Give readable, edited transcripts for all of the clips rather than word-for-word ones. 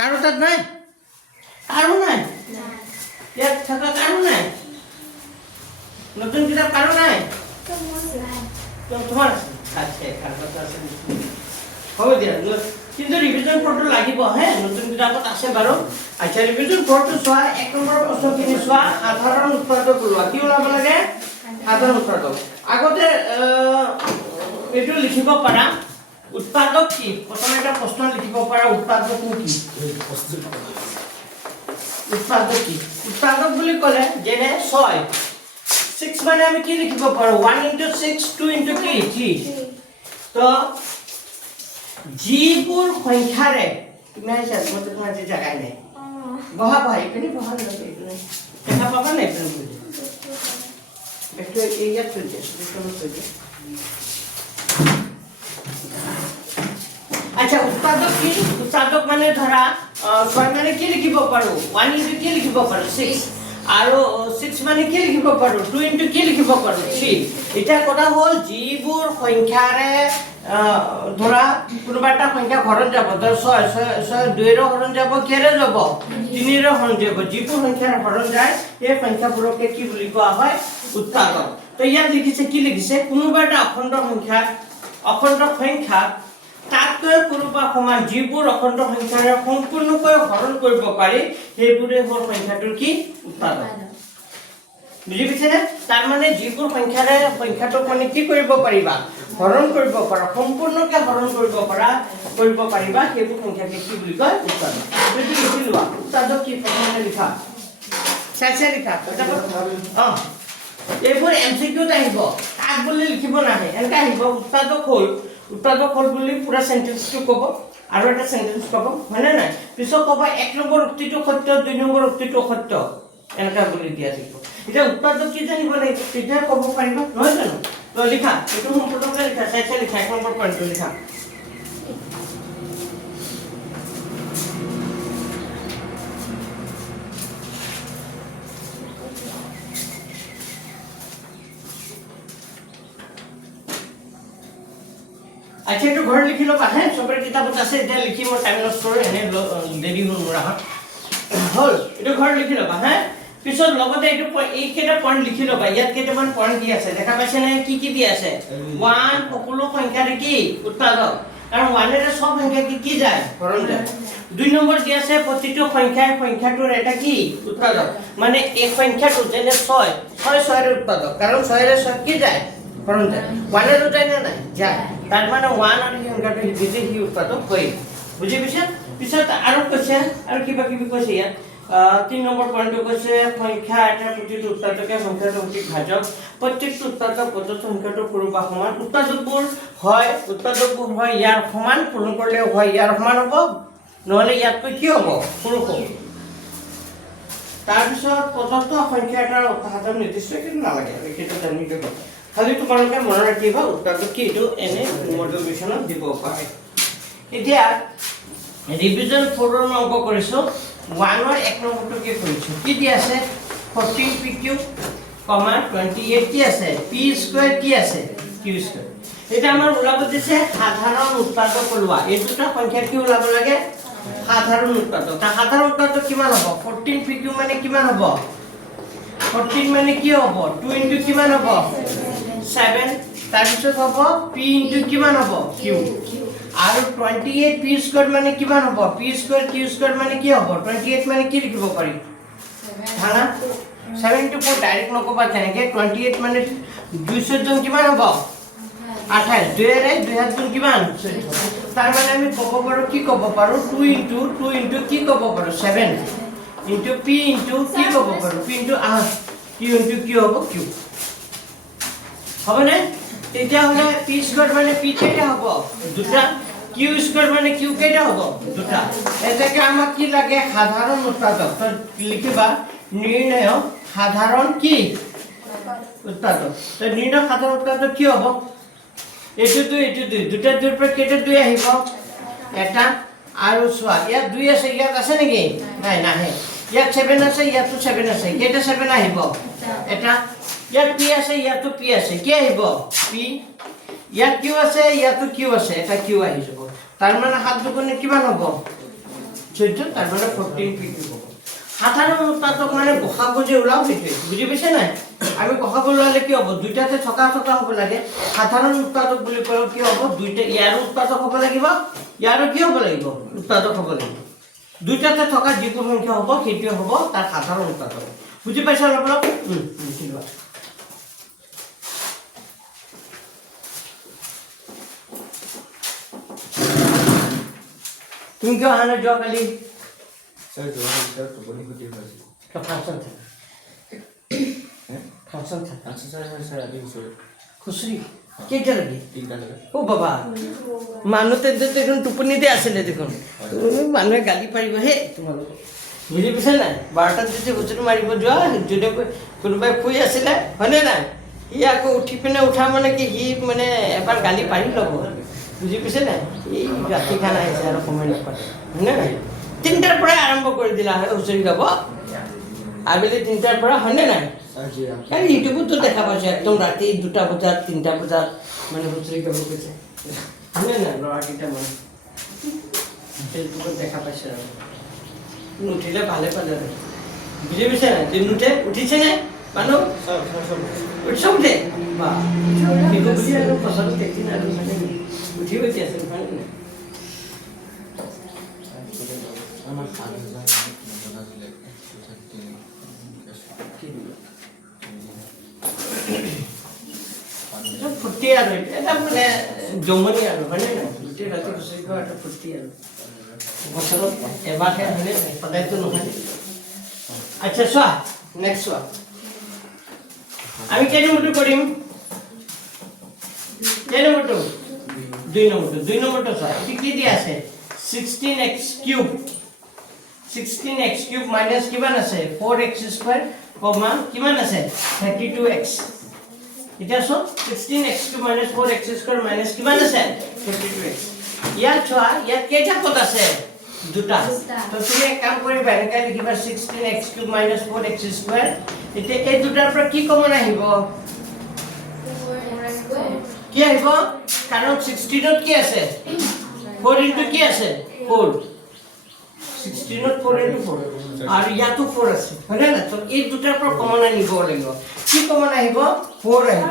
কাৰো তাত নাই কাৰো নাই ইয়াত থকা কাৰো নাই নতুন কিতাপ কাৰো নাই তোমাৰ আছে হ'ব দিয়া কিন্তু ৰিভিজন ফটো লাগিব হে নতুন কিতাপত আছে বাৰু আচ্ছা ৰিভিজন ফটো চোৱা 1 নম্বৰ প্ৰশ্নখিনি চোৱা সাধাৰণ উৎপাদক ওলোৱা কি ওলাব লাগে সাধাৰণ উৎপাদক আগতে এইটো লিখিব পাৰা উৎপাদক কি প্ৰথমে এটা প্ৰশ্ন লিখিব পাৰা উৎপাদক কি উৎপাদক কি উৎপাদক বুলি ক'লে যেনে 6 6 মানে আমি কি লিখিব পাৰো 1 * 6 2 * কি 3 তো যিবোৰ সংখ্যাৰে তুমি আইছা মই তোমাৰ যে জায়গা নাই বহা ভাই তুমি বহা লাগে দেখা পাবা নাই তুমি একটু এই ইয়াত চলে চলে আচ্ছা উৎপাদক কি উৎপাদক মানে ধৰা 6 মানে কি লিখিব পাৰো 1 * কি লিখিব পাৰো 6 আৰু 6 মানে কি লিখিব পাৰো 2 * কি লিখিব পাৰো 3 এটা কথা হল যিবোৰ সংখ্যাৰে ধৰা কোনোবা এটা সংখ্যা হৰণ যাব ধৰ 6 2 ৰ হৰণ যাব কেৰে যাব 3 ৰ হৰণ যাব যিবোৰ সংখ্যাৰ হৰণ যায় এই সংখ্যাবোৰকে কি বুলি কোৱা হয় উৎপাদক তো ইয়াত লিখিছে কি লিখিছে কোনোবা এটা অখণ্ড সংখ্যা তাতকৈ কোনোবা সমান যিবোৰ অখণ্ড সংখ্যাৰে সম্পূৰ্ণকৈ হৰণ কৰিব পাৰি সেইবোৰে হ'ল সংখ্যাটোৰ কি উৎপাদক বুজি পাইছেনে তাৰ মানে যিবোৰ সংখ্যাৰে সংখ্যাটোক মানে কি কৰিব পাৰিবা হৰণ কৰিব পাৰা সম্পূৰ্ণকৈ হৰণ কৰিব পাৰিবা সেইবোৰ সংখ্যাকে কি বুলি কয় উৎপাদক যদি লিখি লোৱা উৎপাদক কি প্ৰথমে লিখা চাইছে লিখা এইবোৰ এমসিকিউত আহিব কাক বুলি লিখিব নাহে এনেকৈ আহিব উৎপাদক হ'ল বুলি পুৰা সেন্টেন্সটো ক'ব আৰু এটা সেন্টেন্স ক'ব হয়নে নাই পিছত ক'ব 1 নম্বৰ উক্তিটো সত্য 2 নম্বৰ উক্তিটো অসত্য এনেকা বুলি দিয়া থাকিব এটা উৎপাদক কি জানিব লাগিব তেতিয়া ক'ব পাৰিবা নহয় জানো তো লিখা এইটো সম্পূৰ্ণকৈ লিখা চাইছে লিখা 1 নম্বৰ পইণ্টটো লিখা আচ্ছা এইটো ঘৰ লিখি ল'বা হে চবৰে কিতাপত আছে এতিয়া লিখি মই টাইম লছ কৰোঁ এনে দেৰি হ'ল মোৰ হ'ল এইটো ঘৰ লিখি ল'বা হে পিছত লগতে এইটো এই কেইটা পইণ্ট লিখি ল'বা ইয়াত কেইটামান পইণ্ট দি আছে দেখা পাইছেনে কি দি আছে 1 সকলো সংখ্যাৰে কি উৎপাদক কাৰণ 1 এৰে সব সংখ্যা কি যায় হৰণ যায় 2 নম্বৰ দি আছে প্ৰতিটো সংখ্যাটোৰ এটা কি উৎপাদক মানে এই সংখ্যাটো যেনে 6 এৰ উৎপাদক কাৰণ 6 এৰে সব কি যায় হৰণ যায় 1 এৰ যায় না নাই যায় তাৰ মানে 1 আৰু সংখ্যাটো হিজে হি উৎপাদক হয় বুজি পাইছা পিছত আৰু কৈছে আৰু কিবা কৈছে ইয়াত 3 নম্বৰ পইণ্টটো কৈছে সংখ্যা এটা প্ৰতিটো উৎপাদকে সংখ্যাটো অতি ভাজক প্ৰত্যেকটো উৎপাদক প্ৰদত্ত সংখ্যাটো পূৰ্বা সমান উৎপাদকবোৰ হয় ইয়াৰ সমান পূৰণ কৰিলে হয় ইয়াৰ সমান হ'ব নহলে ইয়াতকৈ কি হ'ব সৰু হ'ব তাৰ পিছত প্ৰদত্ত সংখ্যা এটাৰ সাধাৰণ নিৰ্দিষ্ট কি নালাগে এইটো জানিব খালি তোমালোকে মনত ৰাখিবা উৎপাদক কি এইটো এনে মডেলিজনত দিব পাৰে এতিয়া ৰিভিজন 4 ৰ অংক কৰিছো 1 ৰ 1 নম্বৰটো কি কৰিছো কি দি আছে 14pq, 28 কি আছে p² কি আছে q²। এটা আমাৰ ওলাব দিছে সাধাৰণ উৎপাদক ওলোৱা এই দুটা সংখ্যা কি ওলাব লাগে সাধাৰণ উৎপাদক তা সাধাৰণ উৎপাদক কিমান হ'ব 14pq মানে কিমান হ'ব 14 মানে কি হ'ব 2 * কিমান হ'ব 7 তাৰ পিছত হ'ব p * কিমান হ'ব q আৰু 28 p² মানে কিমান হ'ব p² q² মানে কি হ'ব 28 মানে কি লিখিব পাৰি হানা 7 * 4 ডাইৰেক্ট নকবা তেনেকে 28 মানে 214 কিমান হ'ব 28 2 এৰে 2 হাত গুণ কিমান তাৰ মানে আমি ক'ব পাৰো কি ক'ব পাৰো 2 * কি ক'ব পাৰো 7 * p * কি ক'ব পাৰো p * q * হ'ব q হবে না তেতিয়া হলে p² মানে p কেটা হ'ব দুটা q² মানে q কেটা হ'ব দুটা এটাকে আমাক কি লাগে সাধারণ উৎপাদক তো লিখিবা নির্ণয় সাধারণ কি উৎপাদক তো নির্ণয় সাধারণ উৎপাদক কি হ'ব এটো দুটা দুৰ পৰা কেটা দুই আহিব এটা আৰু সোৱা ইয়াত দুই আছে ইয়াত আছে নেকি নাই নাহে ইয়াত 7 আছে ইয়াতো 7 আছে কেটা 7 আহিব এটা ইয়াত p আছে ইয়াতো p আছে কি আহিব p ইয়াত q আছে ইয়াতো q আছে এটা q আহি যাব তাৰ মানে 7 দুগুণে কিমান হ'ব 14 তাৰ মানে 14 p2 হ'ব সাধাৰণ উৎপাদক মানে গসাগু যে ওলাও সেইটোৱে বুজি পাইছে নাই আমি গসাগু ওলালে কি হ'ব দুইটাতে থকা হ'ব লাগে সাধাৰণ উৎপাদক বুলি ক'লে কি হ'ব দুইটা ইয়াৰো উৎপাদক হ'ব লাগিব ইয়াৰো কি হ'ব লাগিব উৎপাদক হ'ব লাগিব দুইটাতে থকা যিটো সংখ্যা হ'ব সেইটোৱে হ'ব তাৰ সাধাৰণ উৎপাদক বুজি পাইছা অলপ লিখি লোৱা তুমি কিয় অহা নাই যোৱাকালি सर जो है सर तो बोली होती है ফাংচন থাকে ফাংচন থাকে अच्छा सर सर अभी सर খুচৰি কেইটা লাগে 3টা लगे ও বাবা মানুহ দেখোন টোপনিতে আছিলে দেখোন মানুহে গালি পাৰিব হে তোমালোক বুজি পাইছা নাই 12টাত যদি হুঁচৰি মাৰিব যোৱা যদি কোনোবাই শুই আছিলে হয়নে নাই সি আকৌ উঠি পিনে উঠা মানে কি সি মানে এবাৰ গালি পাৰি ল'ব বুজি পাইছে নাই এই ৰাতি খানা আহিছে আৰু সময় নাপায় হয়নে নাই 3টাৰ পৰাই আৰম্ভ কৰি দিলা হয় হুঁচৰি গাব আবেলি 3টাৰ পৰা হয়নে নাই सर जी আৰু ইউটিউবতো দেখা পাইছোঁ একদম ৰাতি 2টা বজাত 3টা বজাত মানে হুঁচৰি গাব গৈছে হয়নে নাই ল'ৰাকেইটা মানে ফেচবুকত দেখা পাইছোঁ আৰু নুঠিলে ভালে পালে বুজি পাইছে নাই যে নুঠে উঠিছে নাই মানুহ सर सर উঠছে উঠে বা বিহু বুলি আৰু পচন্দ দেখি নাই আৰু মানে উঠি উঠি আছে হয়নে নাই আমাৰ 5000 টাকা দিলে ফুৰ্তি আৰু এটা মানে জমনি আৰু হয়নে নাই গোটেই ৰাতি হুঁচৰি গোৱা এটা ফুৰ্তি আৰু বছৰত এবাৰহে হয়নে সদায়তো নহয় আচ্ছা চোৱা নেক্সট চোৱা আমি কেই নম্বৰটো কৰিম কেই নম্বৰটো 2 নম্বৰটো চোৱা এইটো কি দিয়া আছে 16x³ 16x³ মাইনাছ কিমান আছে 4x² কমা কিমান আছে 32x এতিয়া চোৱা 16x³ মাইনাছ 4x² মাইনাছ কিমান আছে 32x ইয়াত চোৱা ইয়াত কেইটা পদ আছে দুটা তো তুমি এক কাম কৰিবা এনেকৈ লিখিবা 16x³ মাইনাছ 4x² এতিয়া এই দুটাৰ পৰা কি কমন আহিব কি আহিব কাৰণ 16ত কি আছে 4 ইনটু কি আছে 4 16ত 4 ইনটু 4 আৰু ইয়াতো 4 আছে হয়নে না তো এই দুটাৰ পৰা কমন আনিব লাগিব কি কমন আহিব 4 আহিব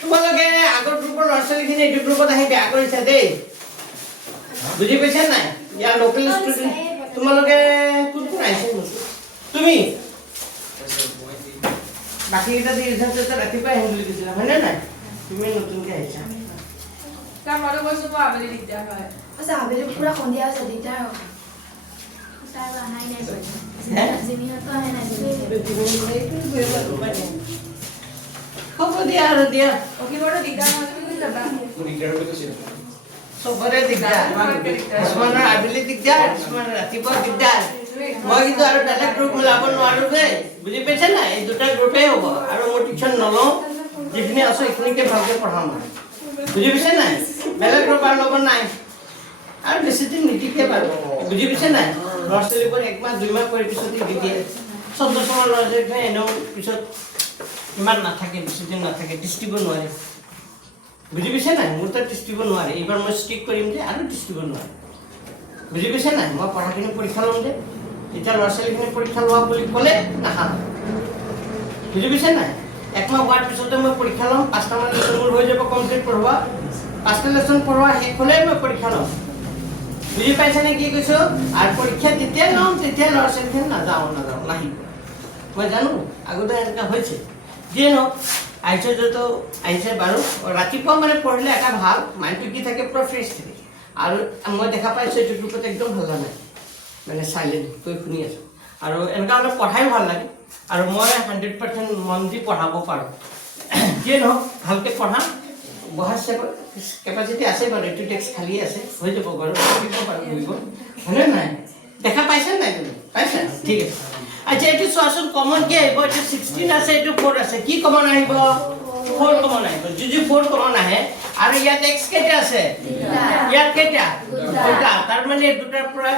তোমালোকে আগৰ গ্ৰুপৰ ল'ৰা-ছোৱালীখিনি এইটো গ্ৰুপত আহি বেয়া কৰিছা দেই বুজি পাইছা নাই ইয়াৰ লোকেল ষ্টুডেণ্ট তোমালোকে কোন আহিছে তুমি বাকীকেইটা দি ৰিজাল্ট ৰাতিপুৱা আহিম বুলি কৈছিলা হয়নে নাই তুমি নতুনকৈ আহিছা কামলৈ গৈছো মই আবেলি দিগদাৰ হয় আচ্ছা আবেলি পুৰা সন্ধিয়া আছে দিগদাৰ হয় তাই আনাই নাই জিমিহঁতো আহে নাই হ'ব দিয়া আৰু দিয়া অকিবৰটো দিগদাৰ নহয় তুমি যাবা চবৰে দিগদাৰ কিছুমানৰ আবেলি দিগদাৰ কিছুমানৰ ৰাতিপুৱা দিগদাৰ মই কিন্তু আৰু বেলেগ গ্ৰুপ মিলাব নোৱাৰো যে বুজি পাইছে নাই এই দুটা গ্ৰুপেই হ'ব আৰু মই টিউশ্যন নলওঁ যিখিনি আছো সেইখিনিকে ভালকৈ পঢ়াম বুজি পাইছে নাই বেলেগ গ্ৰুপ আৰু ল'ব নাই আৰু বেছি দিন নিটিকে বাৰু বুজি পাইছে নাই ল'ৰা ছোৱালীবোৰ 1 মাহ 2 মাহ কৰি পিছত দি দিয়ে 14 বছৰৰ ল'ৰা ছোৱালীখিনি এনেও পিছত ইমান নাথাকে বেছি দিন নাথাকে টিষ্টিব নোৱাৰে বুজি পাইছে নাই মোৰ তাত টিষ্টিব নোৱাৰে এইবাৰ মই ষ্টিক কৰিম যে আৰু টিষ্টিব নোৱাৰে বুজি পাইছে নাই মই পঢ়াখিনি পৰীক্ষা ল'ম যে এতিয়া ল'ৰা ছোৱালীখিনি পৰীক্ষা লোৱা বুলি ক'লে নাখাম বুজি পাইছে নাই 1 মাহ হোৱাৰ পিছতে মই পৰীক্ষা ল'ম 5টামান লেচন মোৰ হৈ যাব কমপ্লিট পঢ়োৱা 5টা লেচন পঢ়োৱা শেষ হ'লে মই পৰীক্ষা ল'ম বুজি পাইছে নে কি কৈছোঁ আৰু পৰীক্ষা যেতিয়া ল'ম তেতিয়া ল'ৰা ছোৱালীখিনি নাযাওঁ নাহিব মই জানো আগতে এনেকুৱা হৈছে যিয়ে নহওক আহিছে য'তো আহিছে বাৰু ৰাতিপুৱা মানে পঢ়িলে এটা ভাল মাইণ্ডটো কি থাকে পুৰা ফ্ৰেছ থাকে আৰু মই দেখা পাইছোঁ এইটো গ্ৰুপত একদম ভাল নাই মানে চাইলেণ্ট কৈ শুনি আছোঁ আৰু এনেকুৱা হ'লে পঢ়াই ভাল লাগে আৰু মই 100% মন দি পঢ়াব পাৰোঁ যিয়ে নহওক ভালকৈ পঢ়াম বহাৰ কেপাচিটি আছে বাৰু এইটো টেক্সট খালী আছে হৈ যাব বাৰু পঢ়িব পাৰোঁ বহিব হয়নে নাই দেখা পাইছা নাই তুমি পাইছা ঠিক আছে আচ্ছা এইটো চোৱাচোন কমন কি আহিব এইটো 16 আছে এইটো 4 আছে কি কমন আহিব 4 কমন আহিব যদি 4 কমন আহে আৰু ইয়াত x কেইটা আছে ইয়াত কেইটা দুটা তাৰ মানে এই দুটাৰ পৰা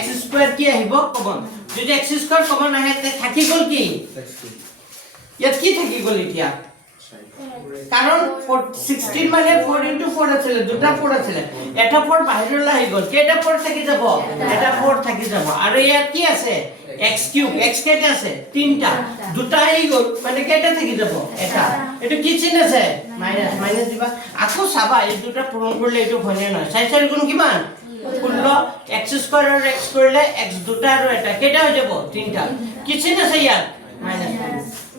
x² কি আহিব কমন যদি x² কমন আহে তে থাকি গ'ল কি ইয়াত কি থাকি গ'ল এতিয়া কাৰণ 16 মানে 4 into 4 আছিল দুটা 4 আছিল এটা 4 বাহিৰলৈ আহি গ'ল কেইটা 4 থাকি যাব এটা 4 থাকি যাব আৰু ইয়াত কি আছে x cube x কেইটা আছে তিনটা দুটা আহি গ'ল মানে কেইটা থাকি যাব এটা এটো কি চিহ্ন আছে মাইনাস দিবা আকৌ চাবা এই দুটা পূৰণ কৰিলে এটো হয়নে নহয় 4 গুণ কিমান 16 x স্কয়াৰ আৰু x কৰিলে x দুটা আৰু এটা কেইটা হৈ যাব তিনটা কি চিহ্ন আছে ইয়াত মাইনাস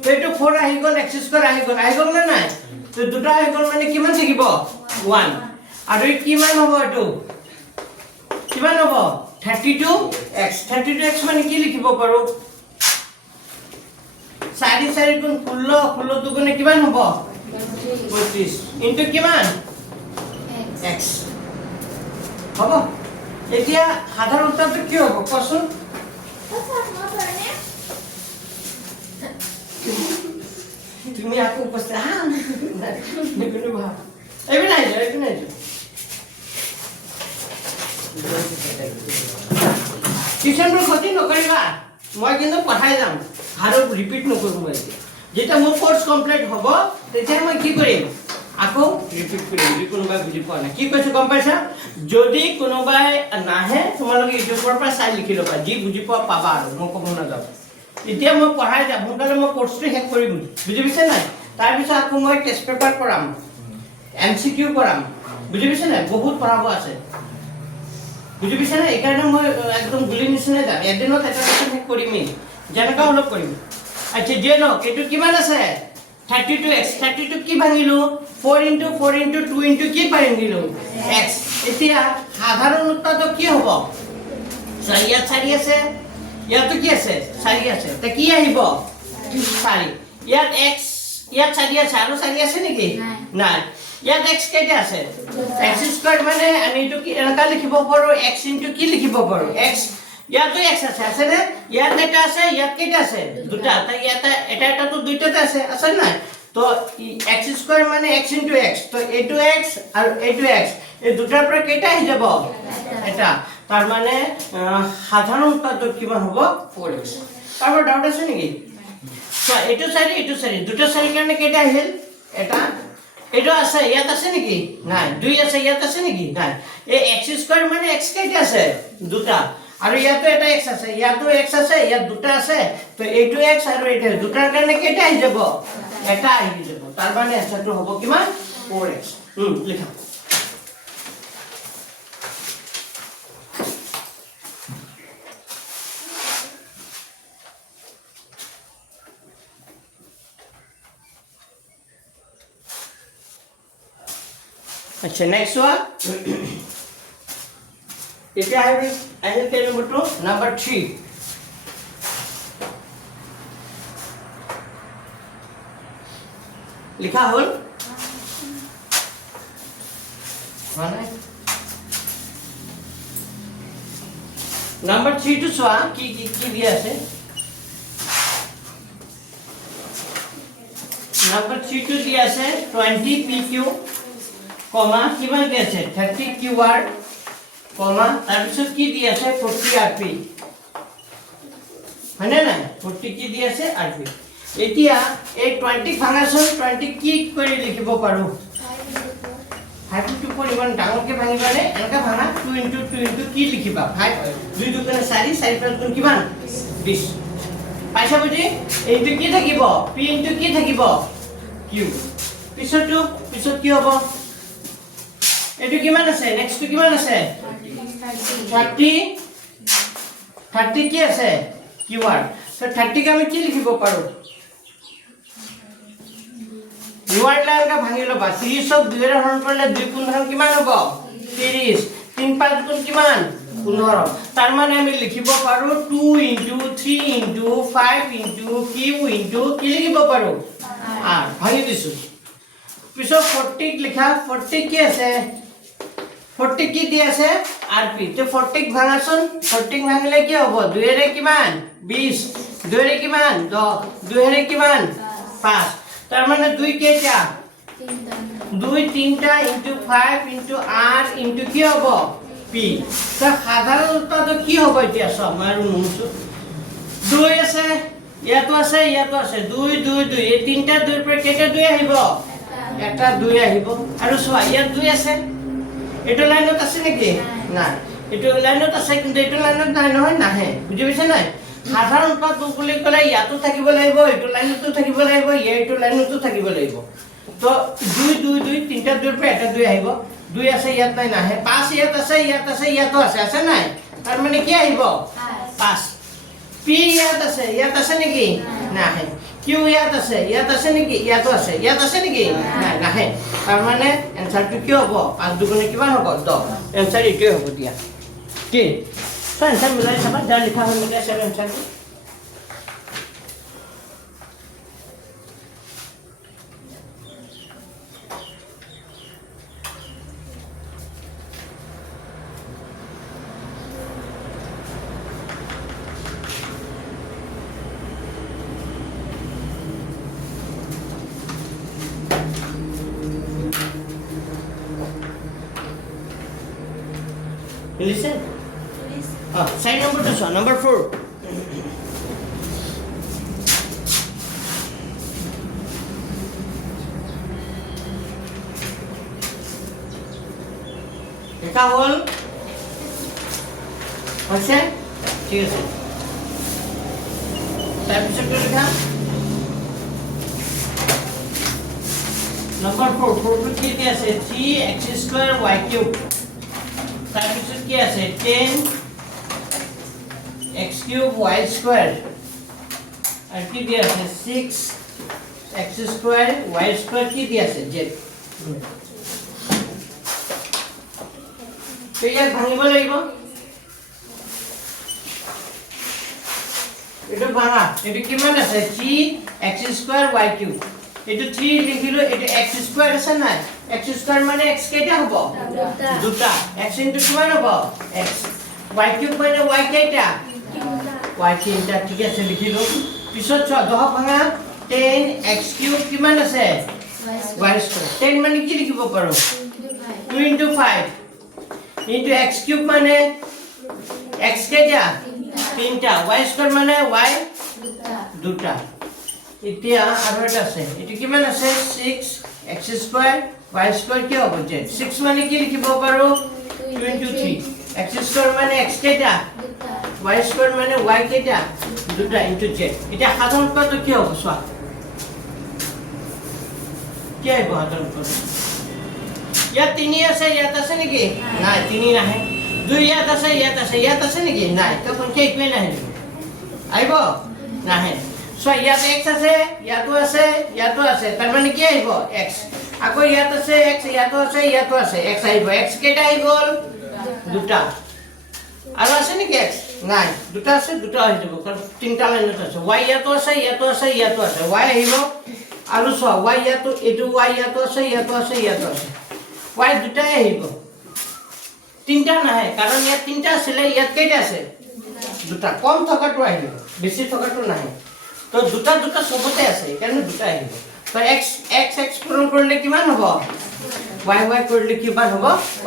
তো এটো 4 আহি গ'ল x স্কয়াৰ আহি গ'ল না নাই তো দুটা আহি গ'ল মানে কিমান থাকিব 1 আৰু কিমান হ'ব এটো কিমান হ'ব 32x মানে কি লিখিব পাৰো 4 গুণ 16 দুগুণে কিমান হ'ব 35 ইনটু কিমান x হ'ব এতিয়া সাধাৰণ উত্তৰটো কি হ'ব কোৱাচোন তুমি আকৌ উপস্থিত নিকুনি ভাব এইবি নাই টিউশনবোৰ ক্ষতি নকৰিবা মই কিন্তু পঢ়াই যাম আৰু ৰিপিট নকৰো মই যেতিয়া মোৰ কোৰ্স কমপ্লিট হ'ব তেতিয়া মই কি কৰিম আকৌ ৰিপিট কৰিম যদি কোনোবাই বুজি পোৱা নাই কি কৈছো গম পাইছা যদি কোনোবাই নাহে তোমালোকে ইউটিউবৰ পৰা চাই লিখি ল'বা যি বুজি পোৱা পাবা আৰু মই ক'ব নাযাওঁ এতিয়া মই পঢ়াই যাম সোনকালে মই কোৰ্সটো শেষ কৰিম বুজি পাইছা নাই তাৰপিছত আকৌ মই টেষ্ট পেপাৰ কৰাম এমসিকিউ কৰাম বুজি পাইছা নাই বহুত পঢ়াব আছে বুজি পাইছা নাই এইকাৰণে মই একদম গুলি নিচিনা যাম এদিনত এটা লেসন শেষ কৰিমেই যেনেকা অলপ কৰিম আচ্ছা জেনো এইটো কিমান আছে 32x 32 কি ভাঙিলো 4 into 4 into 2 into কি ভাঙিলো x এতিয়া সাধাৰণ উত্তৰটো কি হ'ব ইয়াত 4 আছে ইয়াতো কি আছে 4 আছে তে কি আহিব 4 ইয়াত x ইয়াত 4 আছে আৰু 4 আছে নেকি নাই ইয়াত x কেইটা আছে x স্কয়াৰ মানে আমি এটো কি এনেকা লিখিব পাৰো x into কি লিখিব পাৰো x ইয়াতো x আছে না ইয়াত এটা আছে ইয়াত কেইটা আছে দুটা তাই এটা তো দুইটাতে আছে না তো x স্কয়াৰ মানে x into x তো এটো x আৰু এটো x এই দুটাৰ পৰা কেইটা আহি যাব এটা তাৰ মানে সাধাৰণ উত্তৰটো কিমান হ'ব 4x তাৰ ডাউট আছে নেকি তো এটো চাৰি দুটা চাৰি কাৰণে কেইটা আহিল এটা এটো আছে ইয়াত আছে নেকি নাই দুই আছে ইয়াত আছে নেকি নাই এই x স্কয়াৰ মানে x কেইটা আছে দুটা আৰু ইয়াতো এটা x আছে ইয়াতো x আছে ইয়াত দুটা আছে তো এইটো x আৰু এইটো দুটাৰ কাৰণে কেইটা আহি যাব এটা আহি যাব তাৰ মানে আনসাৰটো হ'ব কিমান 4x লিখা अच्छा नेक्स्ट one এতিয়া আহিল কে নম্বৰটো নম্বৰ 3 লিখা হল মানে নম্বৰ 3 টু চোৱা কি দিয়া আছে নম্বৰ 3 টু দিয়া আছে 20 pq কমা কিমান কি আছে 30 qr কমা তাৰপিছত কি দি আছে 40 rp হয়নে না 40 কি দি আছে rp এতিয়া এই 20 ফাংচন 20 কি কৰি লিখিব পাৰো 5 to 4 ইমান ডাঙৰকে ভাঙিবানে এনেকা ভাঙা 2 into 2 into কি লিখিবা 5 2 দুগুণে 4 4 প্লাস গুণ কিমান 20 পাইছা বুজি এইটো কি থাকিব p into কি থাকিব q পিছত কি হ'ব এটো কিমান আছে নেক্সট টু কিমান আছে 30 কি আছে qr তো 30 কে আমি কি লিখিব পাৰো qr লাইনটা ভাঙি লবা 30 সব 2 এর হরণ করলে 2 15 কিমান হ'ব 30 3 5 গুণ কিমান 15 তার মানে আমি লিখিব পাৰো 2 into 3 into 5 into q into কি লিখিব পাৰো r ভাঙি দিছো পিছত 40 লিখা 40 কি আছে 40 কি দি আছে rp তো 40 ভাঙাছন 40 ভাঙিলে কি হ'ব 2 এৰে কিমান 20 2 এৰে কিমান 10 2 এৰে কিমান 5 তাৰ মানে 2 কেইটা 2 তিনটা into 5 into r into কি হ'ব p তো সাধাৰণ উত্তৰটো কি হ'ব এতিয়া সব আৰু নুসু 2 আছে ইয়াতো আছে 2 2 2 এই তিনটা 2 পৰা কেইটা 2 আহিব এটা 2 আহিব আৰু চোৱা ইয়াত 2 আছে এইটো লাইনত আছে নেকি নাই এইটো লাইনত আছে কিন্তু এইটো লাইনত নাই নহয় নাহে বুজি পাইছে নাই সাধাৰণ উৎপাদ বুলি ক'লে ইয়াতো থাকিব লাগিব এইটো লাইনতো থাকিব লাগিব এইটো লাইনতো থাকিব লাগিব তো 2 2 2 তিনটা 2 পৰা এটা 2 আহিব 2 আছে ইয়াত নাই নাহে 5 ইয়াত আছে ইয়াতো আছে নাই তাৰ মানে কি আহিব 5 p ইয়াত আছে নেকি নাহে q ইয়াত আছে নেকি ইয়াতো আছে নেকি নাই নাহে তাৰ মানে এনসাৰটো কি হ'ব 5 দুগুণে কিমান হ'ব 10 এনসাৰ এইটোৱে হ'ব দিয়া কি এনসাৰ মিলাই চাবা যা লিখা হৈ মিলাই চাবা এনসাৰটো Listen. Side number 2, number 4. Eka hol. Hoise? ঠিক আছে তাৰপিছত কি লিখা নম্বৰ 4 টো কি দিয়া আছে 3x² y³ তাৰপিছত কি আছে 10x³ y² আৰু কি দিয়া আছে 6x² y² কি দিয়া আছে z তো ইয়াক ভাঙিব লাগিব এটো ভাঙা এটো কিমান আছে 3x² y³ এটো 3 লিখিলো এটো x² আছে না x² মানে x কেইটা হ'ব দুটা x ইনটু কিমান হ'ব x y³ মানে y কেইটা y তিনটা ঠিক আছে লিখিলো পিছত 10 ভাঙা 10x³ কিমান আছে y² 10 মানে কি লিখিব পাৰো 2 ইনটু 5 ইনটু x³ মানে x কেইটা তিনটা y² মানে y দুটা এতিয়া আৰু এটা আছে এটো কিমান আছে 6x² y² কি হ'ব z 6 মানে কি লিখিব পাৰো 23 x² মানে x কেইটা y² মানে y কেইটা দুটা ইনটু z এটা সাধাৰণ পদ কি হ'ব চোৱা কি আহিব সাধাৰণ পদ ইয়াত 3 আছে ইয়াত আছে নেকি নাই 3 নাহে 2 ইয়াত আছে নেকি নাই তো সংখ্যা একোৱে নাহে আহিব নাহে সো ইয়াত x আছে ইয়াতো আছে তাৰ মানে কি আহিব x আকৌ ইয়াত আছে x ইয়াতো আছে x আহিব x কেটা আহি গল দুটা আৰু আছে নেকি x নাই দুটা আছে দুটা হৈ যাব কাৰণ তিনটা লাইনত আছে y ইয়াতো আছে y আহিব আৰু সো y ইয়াতো এটো y ইয়াতো আছে y দুটাই আহিব তিনটা নাহে কাৰণ ইয়াত তিনটা আছিল ইয়াত কেইটা আছে দুটা কম থকাটো আহিব বেছি থকাটো নাহে তো দুটা সবতে আছে কেন দুটা আহিব তো x পূৰণ কৰিলে কিমান হ'ব y কৰিলে কিমান হ'ব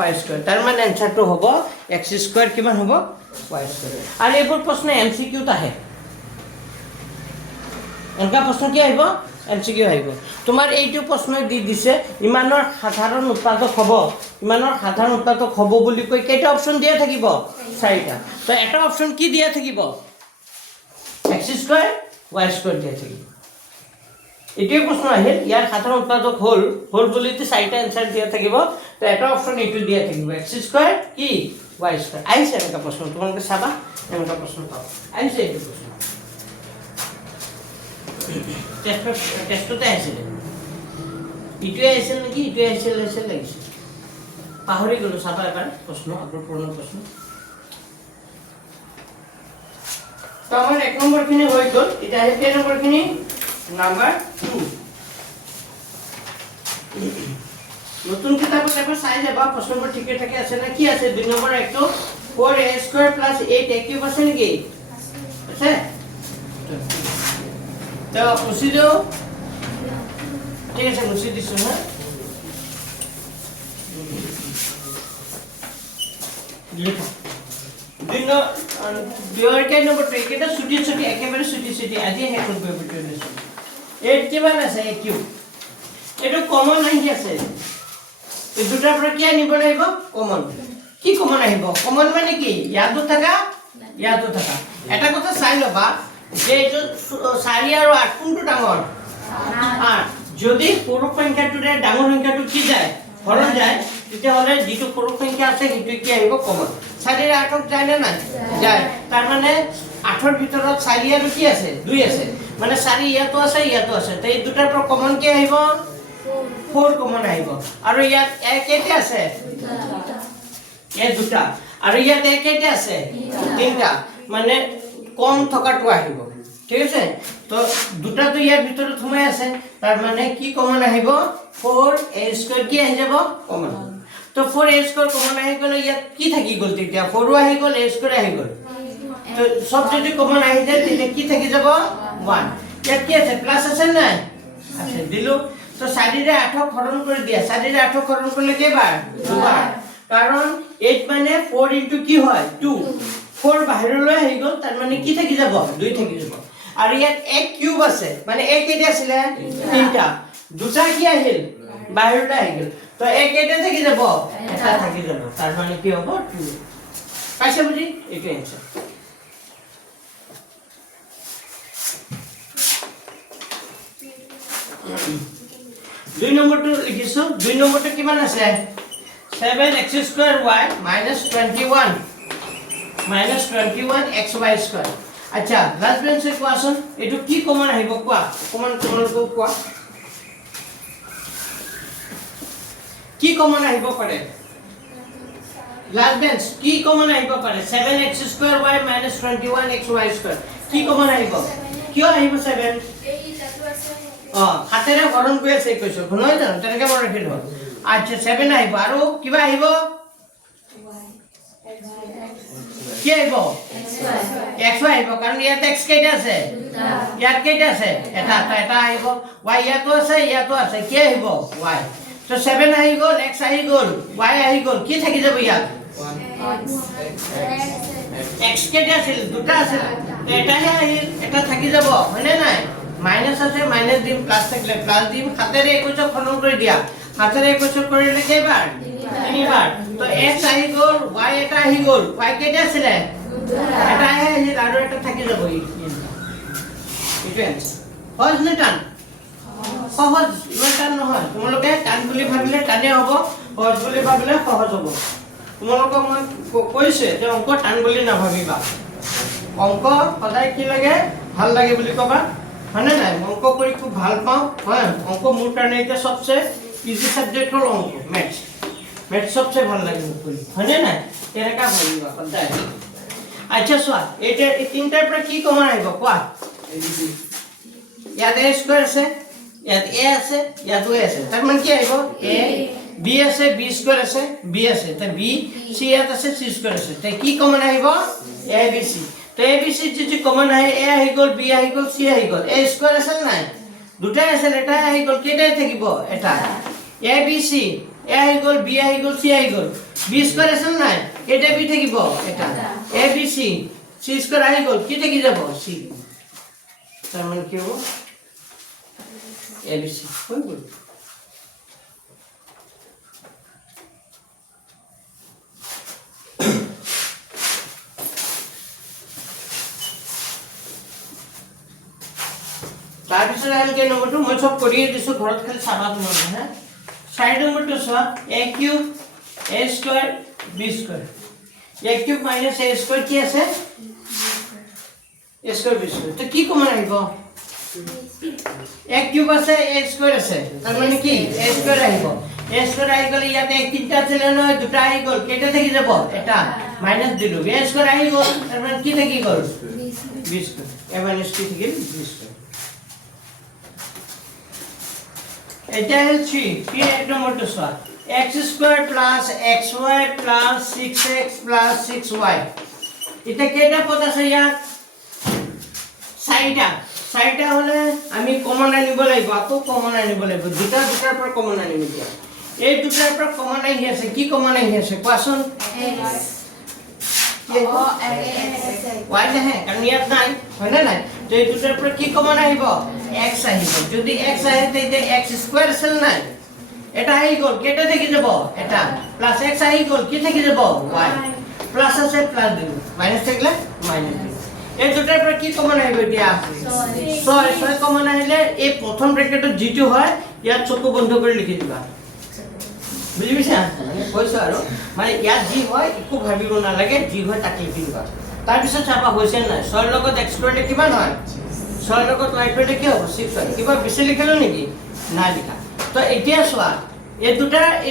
y² তাৰ মানে আনসাৰটো হ'ব x² কিমান হ'ব y² আৰু এইবোৰ প্ৰশ্ন MCQত আহে এনেকা প্ৰশ্ন কি আহিব MCQ আহিব তোমাৰ এইটো প্ৰশ্ন দি দিছে ইমানৰ সাধাৰণ উৎপাদক হ'ব বুলি কৈ কেইটা অপচন দিয়া থাকিব চাৰিটা তো এটা অপচন কি দিয়া থাকিব x² y² দিয়া থাকিব এটোই প্ৰশ্ন আহিল ইয়াৰ সাধাৰণ উৎপাদক হল বুলিতে চাৰিটা আনসাৰ দিয়া থাকিব তো এটা অপচন এইটো দিয়া থাকিব x² কি y² আহিছে এনেকা প্ৰশ্ন তোমালোকে চাবা এনেকা প্ৰশ্ন পাবা আহিছে এইটো প্ৰশ্ন টেষ্টতে আহিছিল ইটোৱে আহিছিল নেকি ইটোৱে আহিছিল লাগিছে পাহৰি গলো চাবা এবাৰ প্ৰশ্ন আপোনাৰ পুৰণা প্ৰশ্ন তো আমাৰ 1 নম্বৰ খিনি হৈ গল এটা আছে 10 নম্বৰ খিনি নাম্বাৰ 2 নতুন কিতাপত এবাৰ চাই যাবা প্ৰশ্নবোৰ ঠিকে থাকে আছে না কি আছে 2 নম্বৰ একটো 4a² + 8a³ আছে নেকি আছে তো মুছি দিও ঠিক আছে মুছি দিছো হ্যাঁ লিখো দুইটা নম্বৰ 2 কেটা ছুটি একেবাৰে ছুটি আজি হে কৰিব বিচাৰিছো 8 কিমান আছে a³ এইটো কমন আহি আছে এই দুটাৰ পৰা কি আনিব লাগিব কমন কি কমন আহিব কমন মানে কি ইয়াতো থাকা এটা কথা চাই লবা যে এইটো 4 আৰু 8 কোনটো ডাঙৰ 8 যদি সৰু সংখ্যাটোৰে ডাঙৰ সংখ্যাটো কি যায় হৰণ যায় তেতিয়াহ'লে যিটো সৰু সংখ্যা আছে সেইটো কি আহিব কমন 4 ৰে 8ক যায় না নাই যায় তাৰ মানে 8ৰ ভিতৰত 4 আৰু কি আছে 2 আছে মানে 4 ইয়াতো আছে তে এই দুটাৰ পৰা কমন কি আহিব 4 কমন আহিব আৰু ইয়াত 1 কেইটা আছে এই দুটা আৰু ইয়াত 1 কেইটা আছে তিনটা মানে কম থকাটো আহিব ঠিক আছে তো দুটা তো ইয়াৰ ভিতৰত সোমাই আছে তাৰ মানে কি কমন আহিব 4a² কি আহি যাব কমন তো 4a² কমন আহি গলে ইয়াত কি থাকি গল তেতিয়া 4 আহি গল a² আহি গল তো সব যদি কমন আহি যায় তেতিয়া কি থাকি যাব 1 ইয়াত কি আছে প্লাস আছে না আছে দিলো তো 4 ৰে 8ক হৰণ কৰি দিয়া 4 ৰে 8ক হৰণ কৰিলে কেইবাৰ দুবাৰ কাৰণ 8 মানে 4 ইনটু কি হয় 2 4 বাহিৰলৈ আহি গল তাৰ মানে কি থাকি যাব 2 থাকি যাব আৰু ইয়াত 1 কিউব আছে মানে 1 কেইটা আছিল তিনটা দুটা কি আহিল বাহিৰলৈ আহি গল তো 1 কেইটা থাকি যাব এটা থাকি যাব তাৰ মানে কি হ'ব 2 পাইছে বুজি এইটো এনসাৰ দুই নম্বৰটো লিখিছো দুই নম্বৰটো কিমান আছে 7x² y -21xy²। আচ্ছা লাস্ট বেঞ্চে কোৱাচোন এটো কি কমন আহিব কোৱা কমন কোৱা কি কমন আহিব পাৰে লাস্ট বেঞ্চ কি কমন আহিব পাৰে 7x² y -21xy² কি কমন আহিব কিয় আহিব 7 হাতেৰে হৰণ কৰি আছে কৈছো নহয় জানো তেনেকৈ মই ৰাখিলো আচ্ছা 7 আহিব আৰু কিবা আহিব কি আহিব x আহিব কাৰণ ইয়াত x কেইটা আছে ইয়াত কেইটা আছে এটা আহিব y ইয়াতো আছে কি আহিব y তো 7 আহি গল x আহি গল y আহি গল কি থাকি যাব ইয়াত x কেইটা আছিল দুটা আছিল এটাহে আহিল এটা থাকি যাব হয়নে নাই মাইনাস আছে মাইনাস দিম প্লাস থাকলে প্লাস দিম হাতেৰে 21 হৰণ কৰি দিয়া হাতেৰে 21 কৰিলে কেইবাৰ তিনিবাৰ তো x আহি গল y এটা আহি গল y কেইটা আছিল এটা আহিল আৰু এটা থাকি যাব এইটো এনসার সহজ নে টান সহজ ইমান টান নহয় তোমালোকে টান বুলি ভাবিলে টানে হ'ব সহজ বুলি ভাবিলে সহজ হ'ব তোমালোকক মই কৈছে যে অংক টান বুলি নাভাবিবা অংক সদায় কি লাগে ভাল লাগে বুলি কবা হয়নে নাই অংক কৰি খুব ভাল পাওঁ হয় অংক মোৰ কাৰণে এটা সবচেয়ে ইজি সাবজেক্ট হল অংক ম্যাথ সবচেয়ে ভাল লাগে কৰি হয়নে নাই তেনেকা ভাবিবা সদায় আচ্ছা চোৱা এটা এই তিনটাৰ পৰা কি কমন আহিব কোৱা ইয়াত a² আছে ইয়াত a আছে ইয়াতো a আছে তাৰ মানে কি আহিব a b আছে b² আছে b আছে তে b c ইয়াত আছে c² আছে তে কি কমন আহিব a b c তো a b c যদি কমন আহে a আহি গল b আহি গল c আহি গল a² আছে নাই দুটাই আছে এটা আহি গল কেইটাই থাকিব এটা a b c a আহি গল b আহি গল c আহি গল b² আছে নাই কেইটা b থাকিব এটা a b c c² আহি গল কি থাকি যাব c তাৰ মানে কি হ'ব a b c হৈ গল তাৰপিছত আহিল কেই নম্বৰটো মই সব কৰিয়ে দিছো ঘৰত খালি চাবা তোমালোকে হা 4 নম্বৰটো চোৱা a³ a² b² a³ a² কি আছে a² b² তো কি কমন আহিব a³ আছে a² আছে তাৰ মানে কি a² আহিব a² আহি গলে ইয়াতে এক তিনটা আছিল নহয় দুটা আহি গল কেইটা থাকি যাব এটা মাইনাস দিলো a² আহি গল তাৰ মানে কি থাকি গল b² a - কি থাকি b² এটা হল 3 এক নম্বৰটো চোৱা x² + xy + 6x + 6y এটা কেইটা পদ আছে ইয়াত চাৰিটা হলে আমি কমন আনিব লাগিব আকৌ কমন আনিব লাগিব দুটাৰ পৰা কমন আনিব দিয়া এই দুটাৰ পৰা কমন আহি আছে কি কমন আহি আছে কোৱাচোন y নাহে কাৰণ ইয়াত নাই হয় না নাই তো এই দুটাৰ পৰা কি কমন আহিব x আহিব যদি x আহে তেতিয়া x স্কয়ার আছিল নাই এটা আহি গল কেটা থাকি যাব এটা প্লাস x আহি গল কি থাকি যাব y প্লাস আছে প্লাস দিম মাইনাস থাকলে মাইনাস দিম এই দুটাৰ পৰা কি কমন আহিব এতিয়া 6 কমন আহিলে এই প্ৰথম ব্ৰেকেটত যেটো হয় ইয়াত চকু বন্ধ কৰি লিখি দিবা বুজি পাইছা মানে কৈছো আৰু মানে ইয়াত যি হয় একো ভাবিব নালাগে যি হয় তাক লিখি দিবা তাৰ পিছত চাবা হৈছে নাই 6 লগত x কৰিলে কিমান হয় 6 লগত y কৰিলে কি হ'ব 6 হয় কিবা বেছি লিখিলো নেকি না লিখা তো এতিয়া চোৱা এই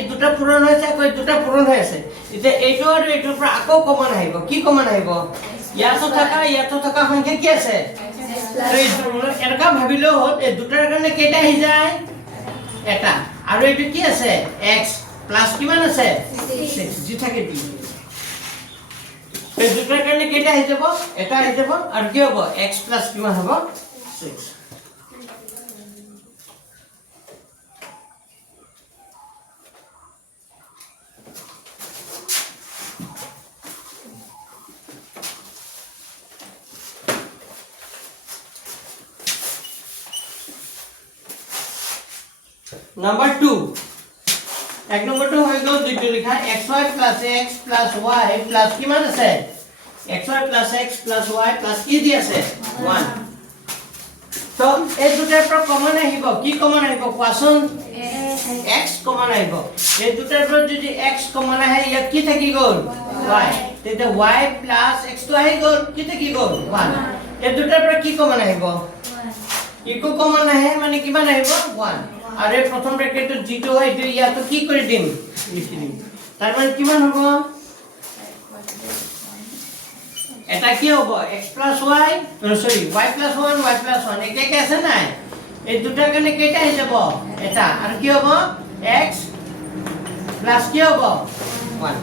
দুটা পূৰণ হৈছে আকৌ এই দুটা পূৰণ হৈ আছে এতিয়া এইটো আৰু এইটোৰ পৰা আকৌ কমন আহিব কি কমন আহিব ইয়াতো থকা সংখ্যা কি আছে তো এনেকা ভাবিলেও হ'ল এই দুটাৰ কাৰণে কেইটা আহি যায় এটা আৰু এইটো কি আছে x প্লাস কিমান আছে 6 জি থাকে দি এই দুটাৰ কাৰণে কেইটা আহি যাব এটা আহি যাব আৰু কি হ'ব x প্লাস কিমান হ'ব 6 Number 2 এক নম্বৰটো হৈ গ'ল দুইটো লিখা xy plus x plus y plus কিমান আছে xy plus x plus y plus কি দি আছে 1 তো এই দুটাৰ পৰা কমন আহিব কি কমন আহিব কোৱাচোন x কমন আহিব এই দুটাৰ পৰা যদি x কমন আহে ইয়াত কি থাকি গ'ল y তেতিয়া y plus x তো আহি গ'ল কি থাকি গ'ল 1 এই দুটাৰ পৰা কি কমন আহিব ইকো কমন আহে মানে কিমান আহিব 1 আরে প্রথম ব্র্যাকেটত যেটো হয় এটো ইয়াতো কি করে দিম লিখি দিম তার মানে কিমান হ'ব এটা কি হ'ব x y sorry y 1 y 1 একে কে আছে নাই এই দুটাৰ কাৰণে কেইটা হৈ যাব এটা আর কি হ'ব x প্লাস কি হ'ব 1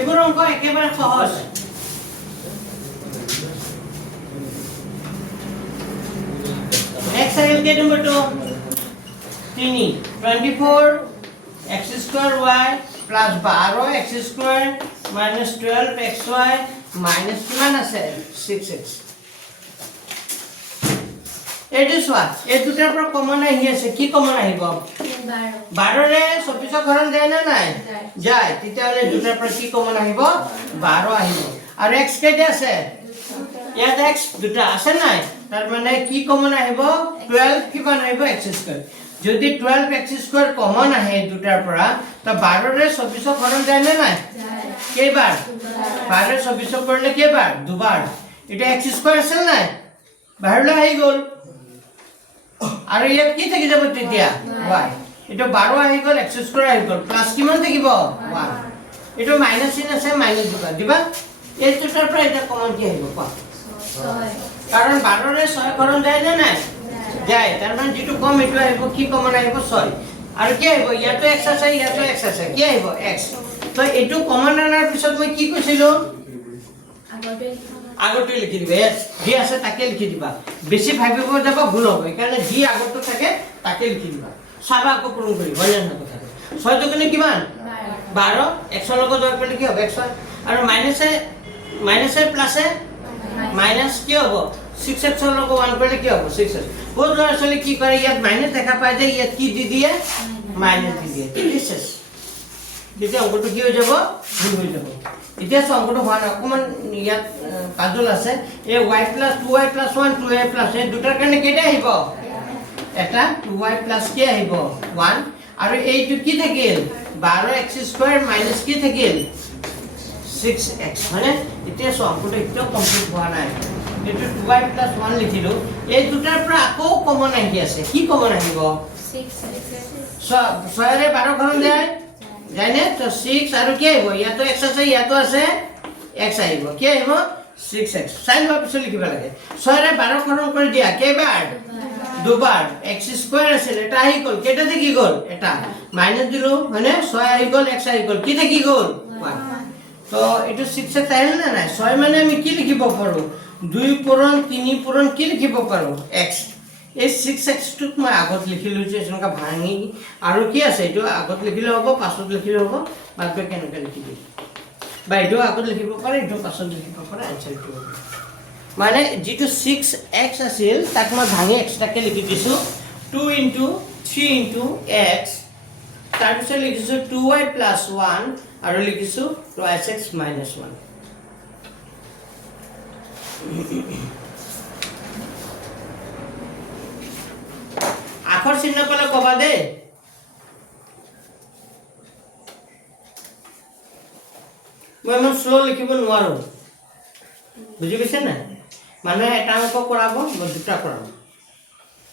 এগুলো অঙ্ক একেবারে সহজ x আহিল কে number 2 3 24 x square y plus 12 x square minus 12 xy minus কিমান আছে 6x এটো সোয়া এই দুটাৰ পৰা কমন আহি আছে কি কমন আহিব 12 ৰে 24 ঘৰন যায় না নাই যায় তেতিয়ালে দুটাৰ পৰা কি কমন আহিব 12 আহিব আৰু x কেইটা আছে ইয়াত x দুটা আছে নাই তার মানে কি কমন আহিব 12 কিমান আহিব x স্কয়ার যদি 12 x স্কয়ার কমন আহে দুটাৰ পৰা তো 12 ৰে 24 ঘৰন যায় না নাই যায় কেইবাৰ 12 ৰে 24 কৰিলে কেইবাৰ দুবাৰ এটা x স্কয়াৰ আছে নাই বাহিৰলৈ আহি গ'ল আৰু ইয়াত কি থাকি যাব তেতিয়া y এটা 12 আহি গ'ল x স্কয়ার আহি গ'ল প্লাস কিমান থাকিব 1 এটা মাইনাস চিন আছে মাইনাস দিবা এই দুটাৰ পৰা এটা কমন কি আহিব কোৱা কারণ 12 রে 6 করন যায় না নাই যায় তার মানে যেটো কম এটো আইব কি কমন আইব 6 আর কি আইব ইয়াতো x আছে ইয়াতো x আছে কি আইব x তো এটো কমন আনার পিছত মই কি কইছিলো আগতে লিখি দিবা জি আছে তাকে লিখি দিবা বেশি ভাবিব যাব ভুল হবে কারণ জি আগতে থাকে তাকে লিখি দিবা সাবা কো পূরণ করি বলেন না কথা 6 দোকানে কিমান 12 x এর লগত যোগ করলে কি হবে x আর মাইনাসে প্লাসে মাইনাস কি হ'ব 6x এর লগ 1 করলে কি হ'ব 6x বহুত আসলে কি করে ইয়াত মাইনাস দেখা পায় যে ইয়াত কি দি দিয়ে মাইনাস দি দিয়ে ঠিক আছে যেতিয়া অঙ্কটো কি হৈ যাব ভুল হৈ যাব এতিয়া অঙ্কটো হোৱা না অকমান ইয়াত কাজল আছে এই y 2y 1 2a এই দুটাৰ কাৰণে কেইটা আহিব এটা 2y কি আহিব 1 আৰু এইটো কি থাকিল 12x স্কয়াৰ মাইনাস কি থাকিল 6x মানে এতিয়া অঙ্কটো একদম কমপ্লিট হোৱা নাই এটো 2y 1 লিখিলো এই দুটাৰ পৰা আকৌ কমন আহি আছে কি কমন আহিব 6 ৰে 12 ঘৰন যায় জানে তো 6 আৰু কি আহিব ইয়াতো x আছে ইয়াতো আছে x আহিব কি আহিব 6x সাইন ভাবছ লিখিব লাগে 6 ৰে 12 ঘৰন কৰি দিয়া কেইবাৰ দুবাৰ x স্কয়ার আছে এটা আহি গল কেটা থাকি গল এটা মাইনাস দিলো মানে 6 আহি গল x আহি গল কি থাকি গল 1 তো এটো 6x আহিল না নাই 6 মানে আমি কি লিখিব পাৰো 2 পূৰণ 3 পূৰণ কি লিখিব পাৰো x এই 6x টুক মই আগত লিখিলো যে এনেকা ভাঙি আৰু কি আছে এটো আগত লিখিলে হ'ব পাছত লিখিলে হ'ব বাকি কেনেকৈ লিখি দিম বা এটো আগত লিখিব পাৰে এটো পাছত লিখিব পাৰে আনসাৰ টু মানে যেটো 6x আছিল তাক মই ভাঙি এক্সট্ৰাকে লিখি দিছো 2 * 3 * x তাৰপিছত লিখিছো 2y + 1 আৰু লিখিছো 2x - 1 আখৰ চিহ্ন পালে কবা দে মই ইমান স্লো লিখিব নোৱাৰো বুজি পাইছে না মানে এটা অংক কৰাব মই দুটা কৰাম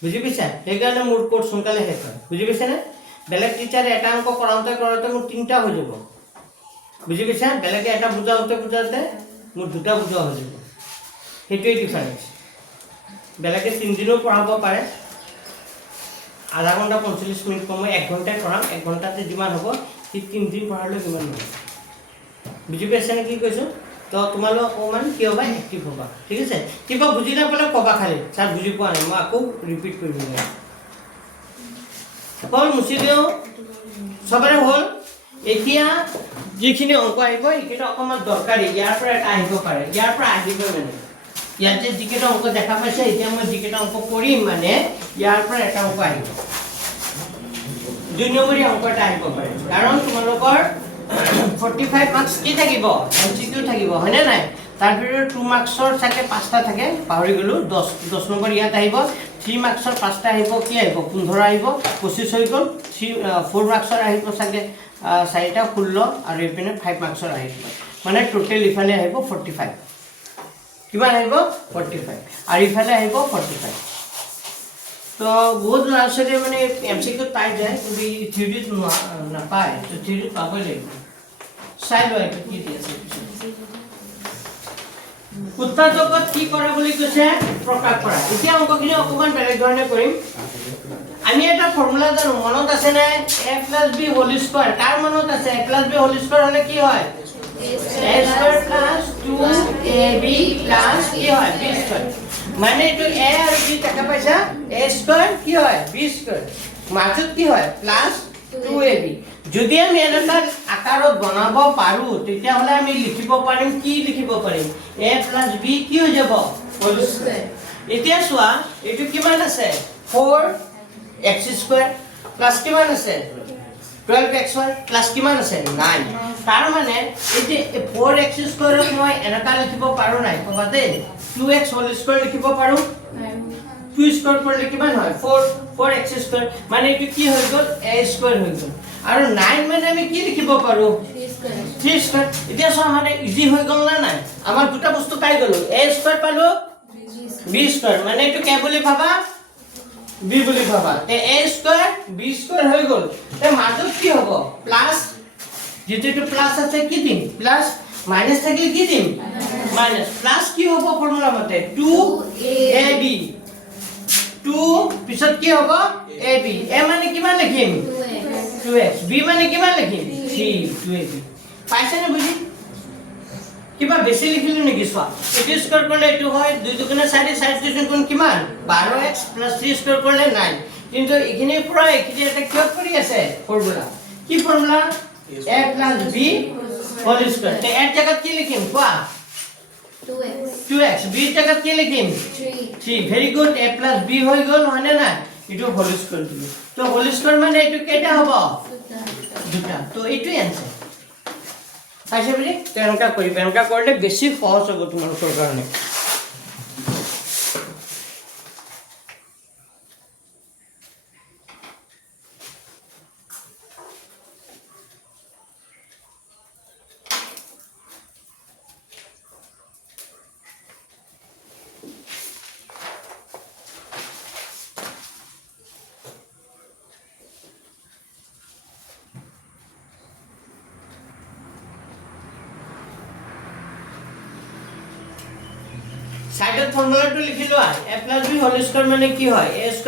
বুজি পাইছা সেইকাৰণে মোৰ কোৰ্স সোনকালে শেষ হয় বুজি পাইছে না বেলেগ টিচাৰে এটা অংক কৰাওঁতে মোৰ তিনটা হৈ যাব বুজি পাইছা বেলেগে এটা বুজাওঁতে মোৰ দুটা বুজোৱা হৈ যাব সেইটোৱেই ডিফাৰেন্স বেলেগে 3 দিনো পঢ়াব পাৰে আধা ঘণ্টা 45 মিনিট কম 1 ঘণ্টাই পঢ়াম 1 ঘণ্টাতে যিমান হ'ব সি 3 দিন পঢ়ালে কিমান হ'ব বুজি পাইছা নে কি কৈছো তো তোমালোক অকমান কি হবা এক্টিভ হবা ঠিক আছে কিবা বুজি নাপালে কবা খালি স্যার বুজি পোৱা নাই মই আকৌ ৰিপিট কৰিব লাগে হল মুছি দিও সবৰে হল এতিয়া যিখিনি অংক আহিব এইকেইটা অকমান দৰকাৰী ইয়াৰ পৰা এটা আহিব পাৰে ইয়াৰ পৰা আহিব মানে ইয়াত যে যিকেইটা অংক দেখা পাইছে এতিয়া মই যিকেইটা অংক কৰিম মানে ইয়াৰ পৰা এটা অংক আহিব 2 নম্বৰী অংক এটা আহিব পাৰে কাৰণ তোমালোকৰ 45 মাৰ্কস কি থাকিব এমসিকিউ থাকিব হয়নে নাই তাৰ ভিতৰত 2 মাৰ্কসৰ থাকে 5টা থাকে পাহৰি গলো 10 নম্বৰ ইয়াত আহিব 3 মাৰ্কসৰ 5টা আহিব কি আহিব 15 আহিব 25 হৈ গল 4 মাৰ্কসৰ আহিব থাকে 4টা 16 আৰু এপিনে 5 মাৰ্কসৰ আহিব মানে টোটাল ইফালে আহিব 45 কিমান আহিব 45 আৰু ইফালে আহিব 45 তো বহুত ল'ৰা-ছোৱালীয়ে মানে এমসিকিউ পাই যায় কিন্তু থিওৰিত নাপায় তো থিওৰিত পাবই লাগিব চাই লোৱা এইটো কি দি আছে উৎপাদকত কি কৰা বুলি কৈছে প্ৰকাশ কৰা এতিয়া অংকখিনি অকমান বেলেগ ধৰণে কৰিম আমি এটা ফৰ্মুলা জানো মনত আছে নে a + b হোল স্কয়াৰ কাৰ মনত আছে a + b হোল স্কয়াৰ হলে কি হয় a স্কয়াৰ + 2ab + কি হয় b স্কয়াৰ মানে এটো a আৰু b টাকা পয়সা a স্কয়াৰ কি হয় b স্কয়াৰ মাজত কি হয় +2ab যদি আমি এটা আকাৰত বনাব পাৰো তেতিয়া হলে আমি লিখিব পাৰিম কি লিখিব পাৰিম a + b কি হৈ যাব হোল স্কয়াৰ এতিয়া চোৱা এটো কিমান আছে 4x² প্লাস কিমান আছে 12xy প্লাস কিমান আছে 9 তাৰ মানে এটি 4x² ক মই এনেকা লিখিব পাৰো নাই কবাতে 2x হোল স্কয়াৰ লিখিব পাৰো 2 স্কয়ার করলে কিমান হয় 4x² মানে এটো কি হৈ গল a² হৈ গল আৰু 9 মানে আমি কি লিখিব পাৰো 3² এতিয়া সব মানে ইজি হৈ গল না নাই আমাৰ দুটা বস্তু পাই গলো a² পালো b² মানে এটো কি বুলি ভাবা b বুলি ভাবা তে a² b² হৈ গল তে মাজত কি হ'ব প্লাস যেটো প্লাস আছে কি দিম প্লাস মাইনাস থাকিলে কি দিম মাইনাস প্লাস কি হ'ব ফর্মুলা মতে 2ab 2 পিছত কি হ'ব ab a মানে কিমান লিখিম 2x b মানে কিমান লিখিম 3 2ab পাইছে নে বুজি কিবা বেছি লিখিলো নেকি সোয়া এটো স্কয়ার করলে এটো হয় 2 দুগুণে 4 4 দুগুণ কোন কিমান 12x + 3 স্কয়ার করলে 9 কিন্তু এখানে পুরো এখানে এটা কি কৰি আছে ফর্মুলা কি formula a + b whole square তে এর জায়গা কি লিখিম কোয়া 2x b এর জায়গা কি লিখিম 3 ভেরি গুড a + b হৈ গল মানে না এটো হোল স্কয়ার দিলো তো হোল স্কয়ার মানে এটো কেটা হবে দুটা তো এটোই आंसर পাইছে বুজি তেনেকা কৰিবা এনেকা কৰিলে বেছি সহজ হ'ব তোমালোকৰ কাৰণে সাইডৰ ফৰ্মুলাটো লিখি লোৱা a + b হোল স্কয়ার মানে কি হয় a² +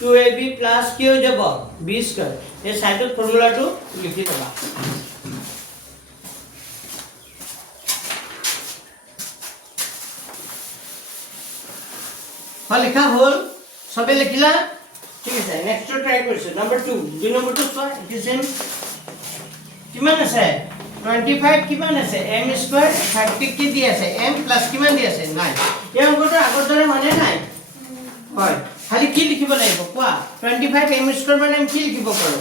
2ab + কি হৈ যাব b² এই সাইডৰ ফৰ্মুলাটো লিখি লবা হল লিখা হল সবে লিখিলা ঠিক আছে নেক্সট ট্রাই কৰিছো নাম্বাৰ 2 দুই নম্বৰটো চোৱা ইট ইজ সেম কিমান আছে 25 কিমান আছে m স্কয়াৰ 30 কি দি আছে m প্লাস কিমান দি আছে 9 এই অংকটো আগৰ দৰে মানে নাই হয় খালি কি লিখিব লাগিব কোৱা 25 m স্কয়াৰ মানে আমি কি লিখিব পাৰো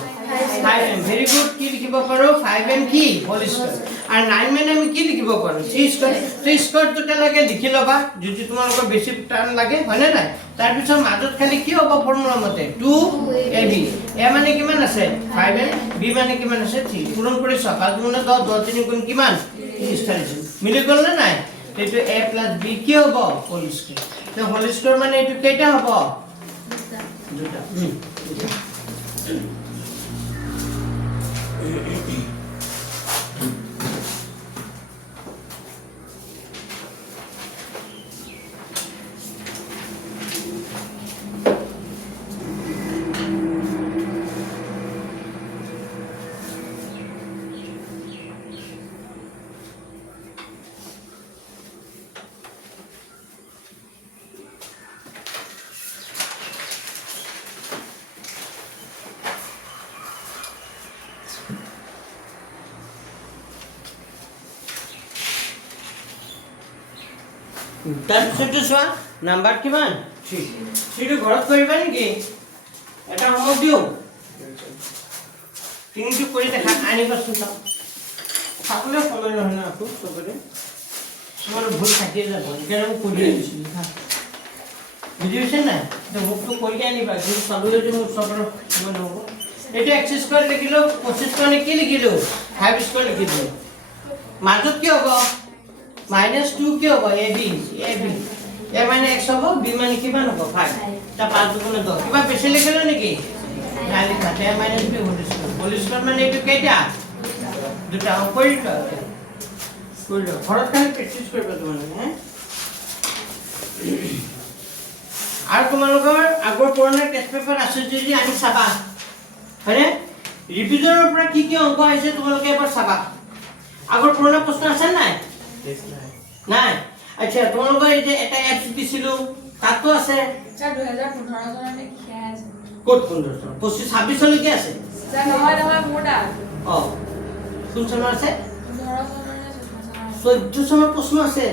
5m ভেৰি গুড কি লিখিব পাৰো 5m কি হোল স্কয়াৰ আৰ 9 মানে আমি কি লিখিব পাৰো 3 স্কয়াৰ 3 স্কয়াৰ দুটা লাগে লিখি লবা যদি তোমালোকৰ বেছি টান লাগে হয়নে নাই তাৰ পিছত মাজত খালি কি হ'ব ফৰ্মুলা মতে 2ab a মানে কিমান আছে 5m b মানে কিমান আছে 3 পূৰণ কৰি চাও 5 গুণ 10 10 3 গুণ কিমান 30 মিলি গল না নাই এইটো a + b কি হ'ব হোল স্কয়াৰ তো হোল স্কয়াৰ মানে এইটো কেইটা হ'ব দুটা তাৰপিছত চোৱা নাম্বাৰ কিমান 3 ঘৰত কৰিবা নেকি এটা হোমৱৰ্ক দিও তিনিটো কৰি দেখা আনিবাচোন চাও সকলোৱে সময় নহয় না আকৌ চবৰে তোমাৰ ভুল থাকিয়ে যাব সেইকাৰণে মই কৰি দিছিলো বুজি পাইছে নাই তো মুখটো কৰি আনিবা যদি চাবলৈ যদি মোৰ চবৰে সময় নহ'ব এইটো x স্কয়াৰ লিখিলো 25 মানে কি লিখিলো 5 স্কয়াৰ লিখিলো মাজত কি হ'ব -2 কি হ'ব ab a মানে x হ'ব b মানে কিমান হ'ব 5 তা 5 গুণ 10 কিবা বেছি লিখিলো নেকি না লিখা a - b হোল স্কয়াৰ মানে এইটো কেইটা দুটা কৰিলো ঘৰত খালি প্ৰেক্টিছ কৰিবা তোমালোকে আৰু তোমালোকৰ আগৰ পুৰণা টেষ্ট পেপাৰ আছে যদি আনি চাবা হয়নে ৰিভিজনৰ পৰা কি কি অংক আহিছে তোমালোকে এবাৰ চাবা আগৰ পুৰণা প্ৰশ্ন আছে নাই নাই আচ্ছা তোমালোকৰ এই যে এটা এপছ দিছিলো তাতো আছে স্যার 2015 জননে কি আছে কোড 15 25 26 লৈকে আছে স্যার নহয় মোটা অ কোন চনৰ আছে 15 জননে 14 চনৰ প্ৰশ্ন আছে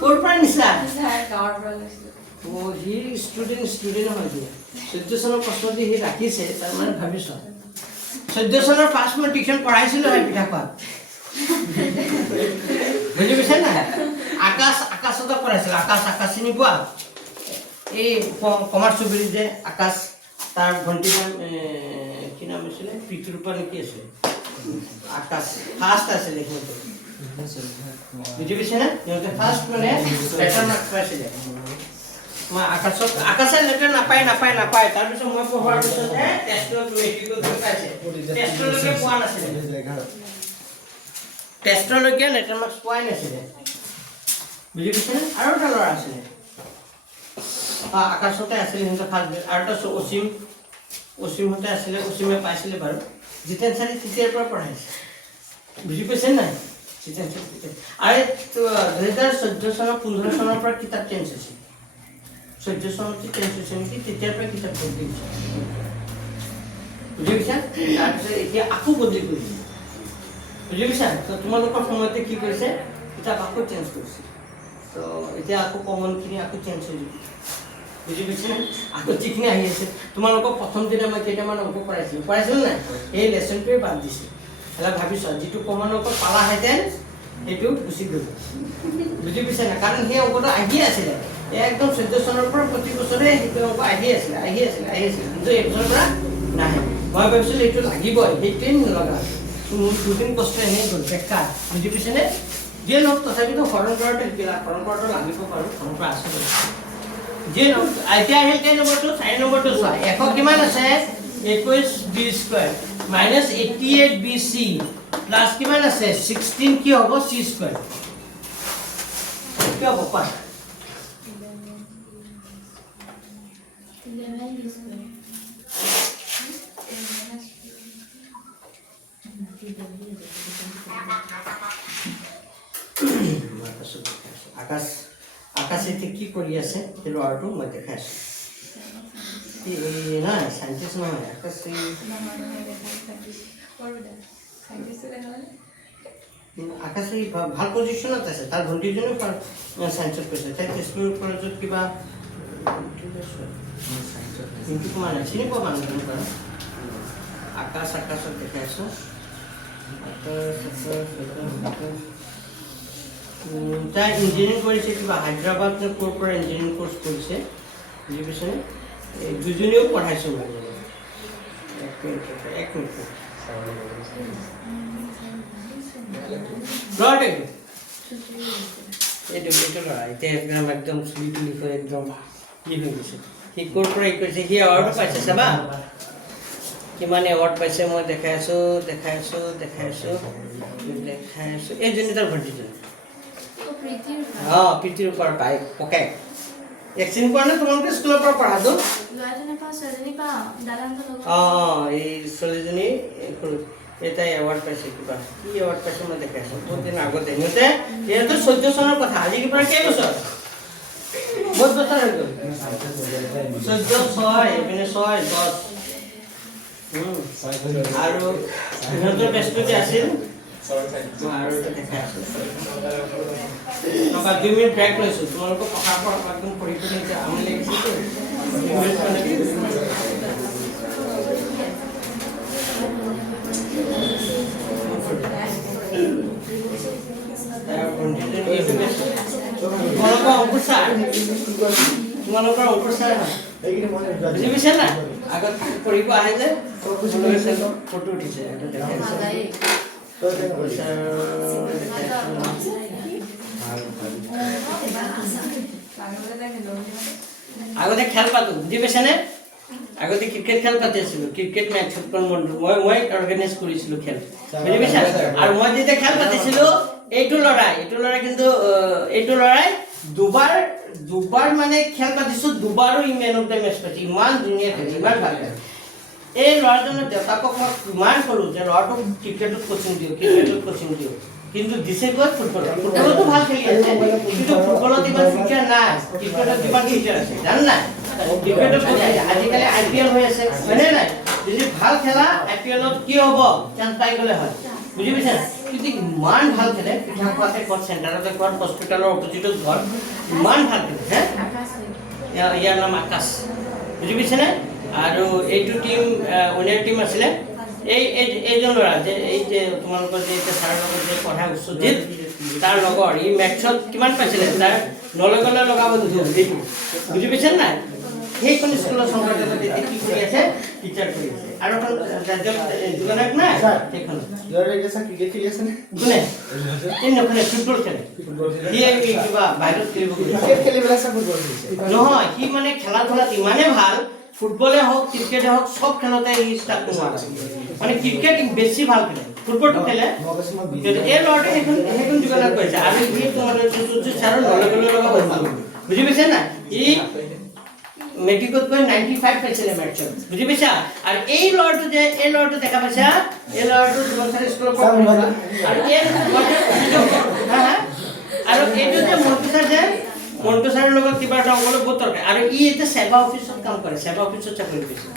ক'ৰ পৰা নিছা স্যাৰ গাঁৱৰ পৰা লৈছিলো ও হি ষ্টুডেন্ট হয় দিয়া 14 চনৰ প্ৰশ্ন দি হি ৰাখিছে তাৰ মানে ভাবিছ 14 চনৰ পাছ মই টিউচন পঢ়াইছিলো হয় পিঠাপা বুজি পাইছা না আকাশত পঢ়াইছিল আকাশ চিনি পোৱা এই কমাৰ্চ চুবুৰী যে আকাশ তাৰ ভণ্টি নাম কি নাম আছিল পিতৃৰূপা নেকি আছিল আকাশ ফাৰ্ষ্ট আছিল সিহঁতে বুজি পাইছে না সিহঁতে ফাৰ্ষ্ট মানে লেটাৰ মাৰ্ক পাইছিলে মই আকাশে লেটাৰ নাপায় তাৰপিছত মই পঢ়াৰ পিছতে টেষ্টত মেট্ৰিকত পাইছে টেষ্টলৈকে পোৱা নাছিলে টেষ্টলৈকে লেটাৰ মাৰ্কছ পোৱাই নাছিলে বুজি পাইছেনে আৰু এটা ল'ৰা আছিলে আকাশতে আছিলে সিহঁতে ফাৰ্ষ্ট আৰু এটা অসীমহঁতে আছিলে অসীমে পাইছিলে বাৰু জিতেন ছাৰে তেতিয়াৰ পৰা পঢ়াইছে বুজি পাইছে নাই জিতেন ছাৰ আৰু 2014 চনৰ 15 চনৰ পৰা কিতাপ চেঞ্জ হৈছে 14 চনত চেঞ্জ হৈছে নেকি তেতিয়াৰ পৰা কিতাপ বদলি হৈছে বুজি পাইছা তাৰপিছত এতিয়া আকৌ বদলি কৰিছে বুজি পাইছা তো তোমালোকৰ সময়তে কি কৰিছে কিতাপ আকৌ চেঞ্জ কৰিছে তো এতিয়া আকৌ কমনখিনি আকৌ চেঞ্জ হৈ যাব বুজি পাইছে আকৌ যিখিনি আহি আছে তোমালোকক প্ৰথম দিনা মই কেইটামান অংক পঢ়াইছিলোঁ নাই এই লেচনটোৱে বাদ দিছে এতিয়া ভাবিছ যিটো কমন অংক পালাহেঁতেন সেইটো গুচি গ'ল বুজি পাইছে না কাৰণ সেই অংকটো আহি আছিলে একদম 14 চনৰ পৰা প্ৰতি বছৰে সেইটো অংক আহি আছিলে কিন্তু এইবছৰৰ পৰা নাহে মই ভাবিছিলোঁ এইটো লাগিবই সেইটোৱে নলগা দুদিন কষ্ট এনেই গ'ল বেকাৰ বুজি পাইছেনে যিয়ে নহওক তথাপিতো হৰণ কৰাটো শিকিলা হৰণ কৰাটো লাগিব বাৰু হৰণ কৰা আছে যিয়ে নহওক এতিয়া আহিল কেই নম্বৰটো 4 নম্বৰটো চোৱা এশ কিমান আছে 21 b square minus 88 bc plus কিমান আছে 16 কি হ'ব c স্কয়াৰ কি হ'ব কোৱা 11 স্কয়াৰ আকাশ এতিয়া কি কৰি আছে সেই ল'ৰাটো মই দেখাই আছোঁ নাই চাইন্টিষ্ট নহয় আকাশ আকাশে ভাল পজিশ্যনত আছে তাৰ ভণ্টিজনীও চায়েন্সত কৈছে তাই তেজপুৰ কলেজত কিবা কিন্তু তোমাৰ চিনি পোৱা মানুহজনী বাৰু আকাশত দেখাই আছোঁ তাই ইঞ্জিনিয়াৰিং কৰিছে কিবা হায়দৰাবাদ নে ক'ৰ পৰা ইঞ্জিনিয়াৰিং ক'ৰ্চ কৰিছে বুজি পাইছেনে এই দুজনীও পঢ়াইছোঁ মই এক মিনিট এইটো ল'ৰা এতিয়া একদম চুলি তুলি হৈ একদম কি হৈ গৈছে সি ক'ৰ পৰা কৰিছে সি এৱাৰ্ডো পাইছে চাবা কিমান এৱাৰ্ড পাইছে মই দেখাই আছোঁ এইজনী তাৰ ভণ্টিজনী প্ৰীতিৰ ওপৰত পাই পকাই এক চিনি পোৱা নে তোমালোকে স্কুলৰ পৰা পঢ়াটো এই ছোৱালীজনী এটাই এৱাৰ্ড পাইছে কিবা কি এৱাৰ্ড পাইছে মই দেখাই আছোঁ বহুত দিন আগতে সিহঁতে 14 চনৰ কথা আজি কি পৰা কেইবছৰ বহুত বছৰ হৈ গ'ল 14 6 এইপিনে 6 10 আৰু সিহঁতৰ ব্যস্ততে আছিল আৰু দেখাই আছোঁ 2 মিনিট ব্ৰেক লৈছোঁ তোমালোকক পঢ়াৰ পৰা একদম পঢ়ি এতিয়া আমনি লাগিছে তোমালোকৰ অংকুৰ ছাৰ বুজি পাইছে না আগত পঢ়িব আহে যে ফটো উঠিছে আগতে খেল পাতো বুজি পাইছেনে আগতে ক্ৰিকেট খেল পাতি আছিলোঁ ক্ৰিকেট মেচ মই অৰ্গেনাইজ কৰিছিলোঁ খেল বুজি পাইছা আৰু মই যেতিয়া খেল পাতিছিলোঁ এইটো ল'ৰাই কিন্তু এইটো ল'ৰাই দুবাৰ মানে খেল পাতিছোঁ দুবাৰো মেন অফ দ্য মেচ পাতি ইমান ধুনীয়া খেলে ইমান ভাল খেলে এই ল'ৰাজনৰ দেউতাকক মই ইমান ক'লোঁ যে ল'ৰাটোক ক্ৰিকেটত কোচিং দিওঁ কিন্তু দিছে গৈ ফুটবলতো ভাল খেলি আছে কিন্তু ফুটবলত ইমান ফিউচাৰ নাই ক্ৰিকেটত কিমান ফিউচাৰ আছে জান নাই ক্ৰিকেটত আজিকালি IPL হৈ আছে হয়নে নাই যদি ভাল খেলা IPLত কি হ'ব চান্স পাই গ'লে হয় বুজি পাইছে কিন্তু ইমান ভাল খেলে পিঠাখোৱাতে ক'ত চেণ্টাৰতে ক'ত হস্পিটেলৰ অপজিটত ঘৰ ইমান ভাল খেলে ইয়াৰ নাম আকাশ বুজি পাইছেনে আৰু এইটো টিম উইনাৰ টিম আছিলে এইজন ল'ৰা যে এই যে তোমালোকৰ যে এতিয়া ছাৰৰ লগত যে পঢ়াই উচ্চজিত তাৰ লগৰ ই মেথছত কিমান পাইছিলে তাৰ নলগলে লগাব এইটো বুজি পাইছে নাই সেইখন স্কুলৰ সংগঠনত এতিয়া কি কৰি আছে টিচাৰ কৰি আছে আৰু এখন জনাক নাই সেইখন ক্ৰিকেট খেলি আছে নে কোনে এই নখনে ফুটবল খেলে সি কিবা বাহিৰত খেলিব ক্ৰিকেট খেলি পেলাই ফুটবল খেলিছে নহয় সি মানে খেলা ধূলাত ইমানেই ভাল ফুটবলে হওক ক্ৰিকেটে হওক চব খেলতে সি ষ্টাৰ্ট নোহোৱা মানে ক্ৰিকেট বেছি ভাল খেলে ফুটবলটো খেলে এই ল'ৰাটোৱে সেইখন যোগাযোগ কৰিছে আৰু সি তোমালোকে ছাৰৰ নলগলৈ লগা বুজি পাইছে না ই মেট্ৰিকত গৈ 95 পাইছিলে মেথছত বুজি পাইছা আৰু এই ল'ৰাটো দেখা পাইছা এই ল'ৰাটো তোমালোকৰ স্কুলৰ পৰা আৰু এইটো যে মন্টু ছাৰৰ লগত কিবা এটা অংগলৈ বহুত দৰকাৰ আৰু ই এতিয়া সেৱা অফিচত কাম কৰে সেৱা অফিচত চাকৰি কৰিছে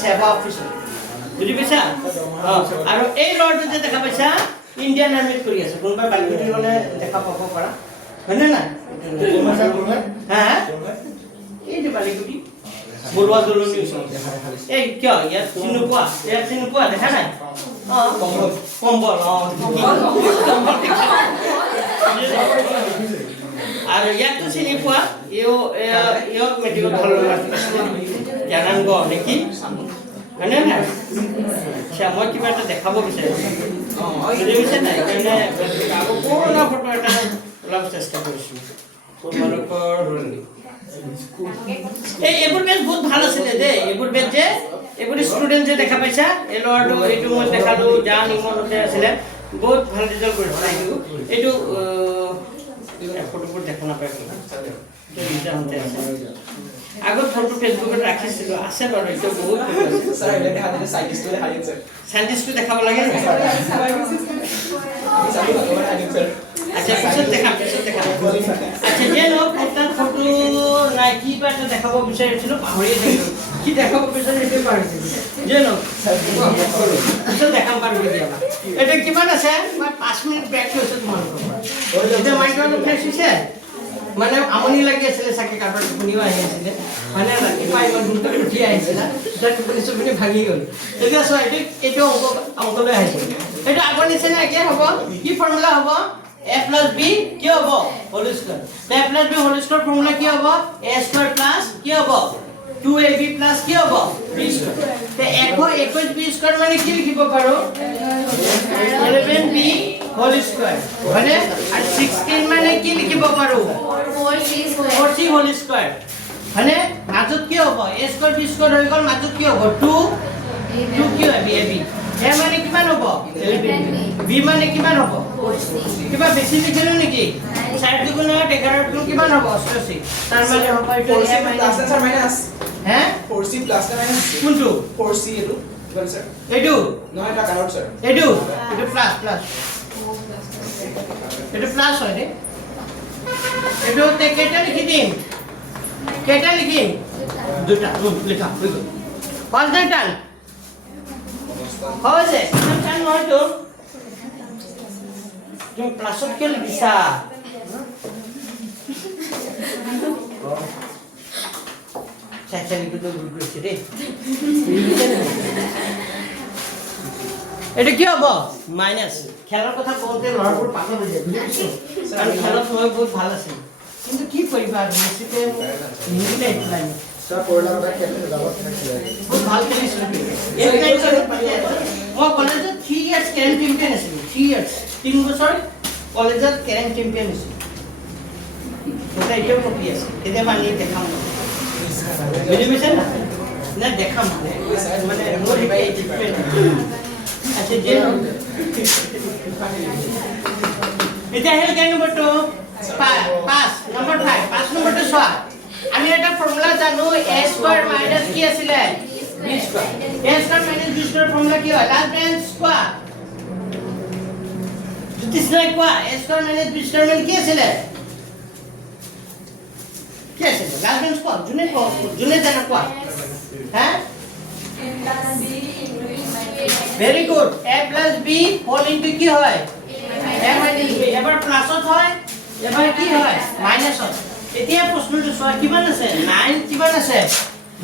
সেৱা অফিচত বুজি পাইছা আৰু এই ল'ৰাটো যে দেখা পাইছা ইণ্ডিয়ান আৰ্মিত কৰি আছে কোনোবাই বালিগুটি গ'লে দেখা পাব পাৰা হয়নে নাই এইটো বালিগুটি বৰুৱা দলনি এই কিয় ইয়াত চিনি পোৱা দেখা নাই কম্বল আৰু ইয়াকতো চিনি পোৱা ইয়ক মেট্ৰিকত ভাল জানাংগ নেকি হয়নে নাই মই কিবা এটা দেখাব বিচাৰিছোঁ বুজি পাইছে নাই সেইকাৰণে আকৌ পুৰণা ফটো এটা ওলাব চেষ্টা কৰিছোঁ তোমালোকৰ এইবোৰ বেছ বহুত ভাল আছিলে দেই এইবোৰ বেছ যে এইবোৰ ষ্টুডেণ্ট যে দেখা পাইছা এই ল'ৰাটো এইটো মই দেখালোঁ জান ইমনতে আছিলে বহুত ভাল ৰিজাল্ট কৰিছিলে এইটো ফটোবোৰ দেখা নাপায় আগত ফটো ফেচবুকত ৰাখিছিলোঁ আছে বাৰু এইটো বহুত চাইণ্টিষ্টটো দেখাব লাগে আচ্ছা পিছত দেখাম আচ্ছা যে নহওক তাত ফটো নাই কিবা এটা দেখাব বিচাৰিছিলোঁ পাহৰিয়ে থাকিলোঁ কি দেখাব পিছত সেইটো পাৰিছে জানো পিছত দেখাম পাৰো কেতিয়াবা এটা কিমান আছে মই 5 মিনিট ব্ৰেক লৈছো তোমালোকৰ এতিয়া মাইণ্ডটো ফ্ৰেছ হৈছে মানে আমনি লাগি আছিলে চাগে কাৰোবাৰ টোপনিও আহি আছিলে মানে ৰাতিপুৱা ইমান সোনকালে উঠি আহিছিলা তেতিয়া টোপনি ভাঙি গ'ল এতিয়া চোৱা এইটো অংকলৈ আহিছে এইটো আগৰ নিচিনা একে হ'ব কি ফৰ্মুলা হ'ব a plus b কি হ'ব whole square a plus b whole square formula কি হ'ব a স্কয়াৰ প্লাস কি হ'ব 2ab প্লাস কি হ'ব b স্কয়াৰ তে 121b স্কয়াৰ মানে কি লিখিব পাৰো 11b হোল স্কয়াৰ মানে আৰু 16 মানে কি লিখিব পাৰো 4c হোল স্কয়াৰ মানে মাজত কি হ'ব a স্কয়াৰ b স্কয়াৰ হৈ গ'ল মাজত কি হ'ব 2 কি হ'ব ab a মানে কিমান হ'ব 11b b মানে কিমান হ'ব কিবা বেছি লিখিলো নেকি 4 দুগুণ 11 গুণ কিমান হ'ব 88 তাৰ মানে হ'ব এইটো a প্লাস স্যার মাইনাস হে 4c প্লাস না মাইনাস কোনটো 4c এটো কিমান স্যার এইটো নহয় এটা কাউন্ট স্যার এইটো প্লাস এইটো প্লাস হয় নে এইটো তে কেটা লিখিম দুটা লিখা হৈ গ'ল কনস্ট্যান্ট হৈছে কনস্ট্যান্ট নহয় তো তুমি প্লাসত কিয় লিখিছা চাচা লিখিতো ভুল কৰিছে দেই এটা কি হ'ব মাইনাস খেলাৰ কথা কওঁতে ল'ৰাবোৰ পাগল হৈ যায় বুজিছো কাৰণ খেলত মই বহুত ভাল আছিল কিন্তু কি কৰিবা মেছিতে নিমিলে এইটো স্যার পড়লা কথা খেলতে যাব থাকিলে বহুত ভাল খেলিছিলো মই কলেজত 3 ইয়াৰ্ছ কেৰেম চেম্পিয়ন আছিলোঁ 3 ইয়াৰ্ছ 3 বছৰ কলেজত কেৰেম চেম্পিয়ন আছিলোঁ ওটা এতিয়াও কপি আছে কেতিয়াবা আনি দেখাম বুজি পাইছে না দেখাম মানে মোৰ এই ডিফাৰেণ্ট আচ্ছা যে এটা হেল কেন নম্বৰ 2 5 নম্বৰ 5 নম্বৰটো চোৱা আমি এটা ফৰ্মুলা জানো a স্কয়াৰ মাইনাস কি আছিলে b square a square minus b square formula কি হয় লাস্ট ব্ৰাঞ্চ কোৱা জ্যোতিষ নাই কোৱা a square minus b square মানে কি আছিলে লাস্ট ব্ৰাঞ্চ কোৱা জুনে জানা কোৱা হা very good a plus b whole into কি হয় a minus b এবাৰ প্লাসত হয় এবাৰ কি হয় মাইনাসত এতিয়া প্ৰশ্নটো চোৱা কিমান আছে 9 কিমান আছে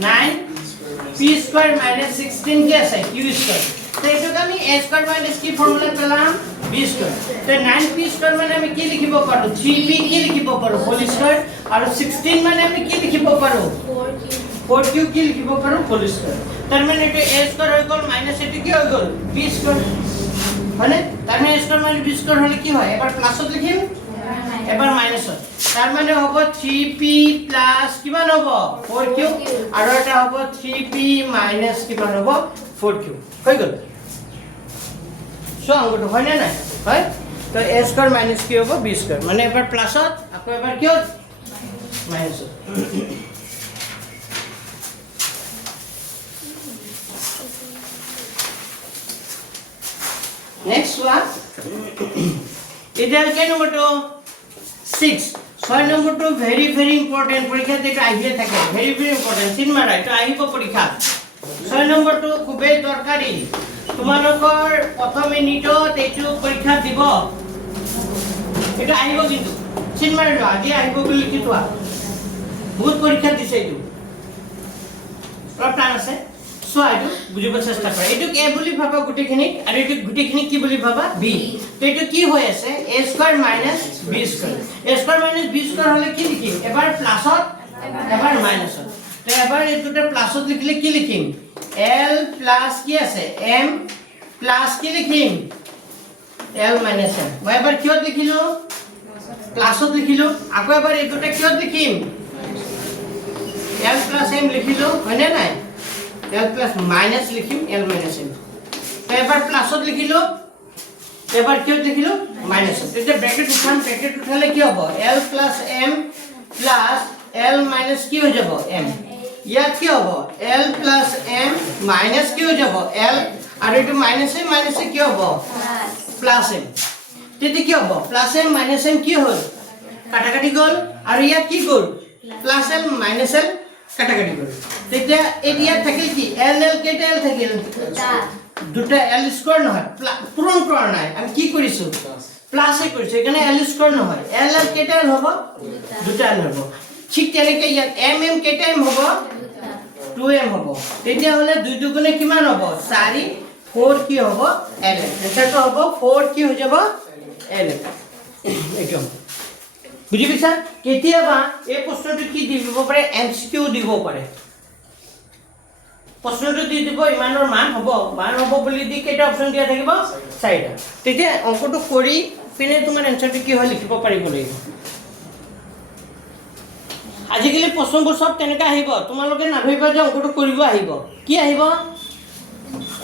9 p স্কয়াৰ minus 16 কি আছে q স্কয়াৰ তো এইটোক আমি a স্কয়াৰ minus কি ফৰ্মুলা পেলাম b স্কয়াৰ তো 9p স্কয়াৰ মানে আমি কি লিখিব পাৰো 3p কি লিখিব পাৰো হোল স্কয়াৰ আৰু 16 মানে আমি কি লিখিব পাৰো 4q কি লিখিব পাৰো হোল স্কয়াৰ তাৰ মানে এইটো a স্কয়াৰ হৈ গ'ল মাইনাস এইটো কি হৈ গ'ল b স্কয়াৰ মানে তাৰ মানে a square minus b square হলে কি হয় এবাৰ প্লাসত লিখিম এবাৰ মাইনাসত তাৰ মানে হ'ব 3p প্লাস কিমান হ'ব 4q আৰু এটা হ'ব 3p মাইনাস কিমান হ'ব 4q হৈ গ'ল সো আংগুটো হয় না নাই হয় তো a স্কয়াৰ মাইনাস কি হ'ব b স্কয়াৰ মানে এবাৰ প্লাসত আকৌ এবাৰ কি হ'ব মাইনাসত next one ideal ke number 2 6 6 number 2 very important পরীক্ষা থেকে আইডিয়া থাকে very important তিন মারা এটা আহিব পরীক্ষা 6 number 2 খুবই দরকারি তোমালোকৰ প্ৰথম মিনিটত এইটো পৰীক্ষা দিব এটা আহিব কিন্তু তিন মাৰা আজি আহিব বুলি লিখি থোৱা বহুত পৰীক্ষা দিছে এইটো প্লান আছে সো আইটো বুজিব চেষ্টা কৰা এইটো a বুলি ভাবা গুটেখিনিক আৰু এইটো গুটেখিনিক কি বুলি ভাবা b তো এইটো কি হৈ আছে a square minus b square a square minus b square হলে কি লিখিম এবাৰ প্লাসত এবাৰ মাইনাসত তো এবাৰ এইটোতে প্লাসত লিখিলে কি লিখিম l প্লাস কি আছে m প্লাস কি লিখিম l মাইনাস m মই এবাৰ কিহত লিখিলো প্লাসত লিখিলো আকৌ এবাৰ এইটোতে কিহত লিখিম l প্লাস m লিখিলো হয়নে নাই l plus minus লিখিম l minus m তো এবাৰ প্লাসত লিখিলো এবাৰ কিহত লিখিলো মাইনাসত এটা ব্র্যাকেট উঠাম ব্র্যাকেট উঠালে কি হ'ব l plus m plus l minus কি হৈ যাব m ইয়াত কি হ'ব l plus m minus কি হৈ যাব l আৰু এটো মাইনাস এ কি হ'ব প্লাস m তেতিয়া কি হ'ব প্লাস m minus m কি হ'ল কাটাকাটি গ'ল আৰু ইয়াত কি গ'ল প্লাস l minus l কাটাকাটি কৰিম তেতিয়া এৰিয়া থাকিল কি এল এল কেইটা এল থাকিল দুটা এল স্কোয়াৰ নহয় পূৰণ কৰা নাই আমি কি কৰিছো প্লাসে কৰিছো এখানে এল স্কোয়ার নহয় এল এল কেইটা এল হ'ব দুটা এল হ'ব ঠিক তেনেকৈ ইয়াত এম এম কেইটা এম হ'ব 2m হ'ব তেতিয়া হলে 2 দুগুণে কিমান হ'ব 4 4 কি হ'ব এল এটাটো হ'ব 4 কি হৈ যাব এল একদম বুজি পাইছা কেতিয়াবা এই প্ৰশ্নটো কি দিব পাৰে এমসিকিউ দিব পাৰে প্ৰশ্নটো দি দিব ইমানৰ মান হ'ব বুলি দি কেইটা অপচন দিয়া থাকিব চাৰিটা তেতিয়া অংকটো কৰি পিনে তোমাৰ এনসাৰটো কি হয় লিখিব পাৰিব লাগিব আজিকালি প্ৰশ্নবোৰ সব তেনেকা আহিব তোমালোকে নাভাবিবা যে অংকটো কৰিব আহিব কি আহিব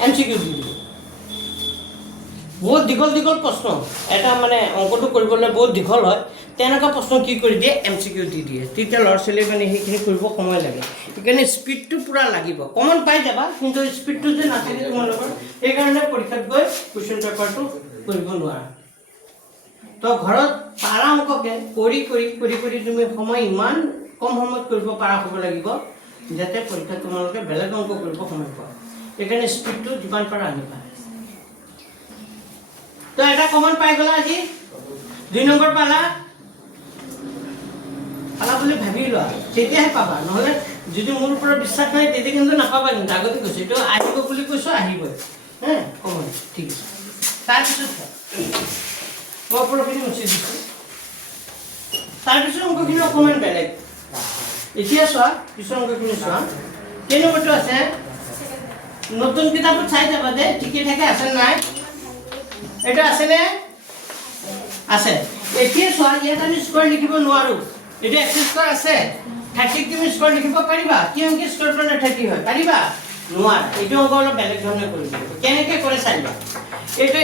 এমসিকিউ দি দিব বহুত দীঘল প্ৰশ্ন এটা মানে অংকটো কৰিবলৈ বহুত দীঘল হয় তেনেকা প্ৰশ্ন কি কৰি দিয়ে এমসিকিউ দি দিয়ে তেতিয়া ল'ৰা ছোৱালী মানে সেইখিনি কৰিব সময় লাগে সেইকাৰণে স্পীডটো পুৰা লাগিব কমন পাই যাবা কিন্তু স্পীডটো যে নাথাকে তোমালোকৰ সেইকাৰণে পৰীক্ষাত গৈ কুৱেশ্যন পেপাৰটো কৰিব নোৱাৰা তো ঘৰত পাৰা অংককে কৰি তুমি সময় ইমান কম সময়ত কৰিব পাৰা হ'ব লাগিব যাতে পৰীক্ষাত তোমালোকে বেলেগ অংক কৰিব সময় পোৱা সেইকাৰণে স্পীডটো যিমান পাৰা আনিবা তো এটা কমন পাই গলা আজি 2 নম্বৰ পালা বুলি ভাবি লোৱা তেতিয়াহে পাবা নহলে যদি মোৰ ওপৰত বিশ্বাস নাই তেতিয়া কিন্তু নাপাবা কিন্তু আগতে কৈছো এইটো আহিব বুলি কৈছো আহিবই হ্যাঁ কমন ঠিক আছে তাৰপিছত মই ওপৰখিনি মুচি দিছো তাৰপিছত অংকখিনি অকণমান বেলেগ এতিয়া চোৱা পিছৰ অংকখিনি চোৱা কেই নম্বৰটো আছে নতুন কিতাপত চাই যাবা যে ঠিকে থাকে আছে নাই এটা আছে নে আছে এতিয়া চোৱা ইয়াত আমি স্কোয়াৰ লিখিব নোৱাৰো এটা এক্স স্কোয়াৰ আছে 30 তুমি স্কোয়াৰ লিখিব পাৰিবা কি অংক স্কোয়াৰ কৰিলে 30 হয় পাৰিবা নোৱাৰ এইটো অংক অলপ বেলেগ ধৰণে কৰিব কেনেকৈ কৰে চাইবা এইটো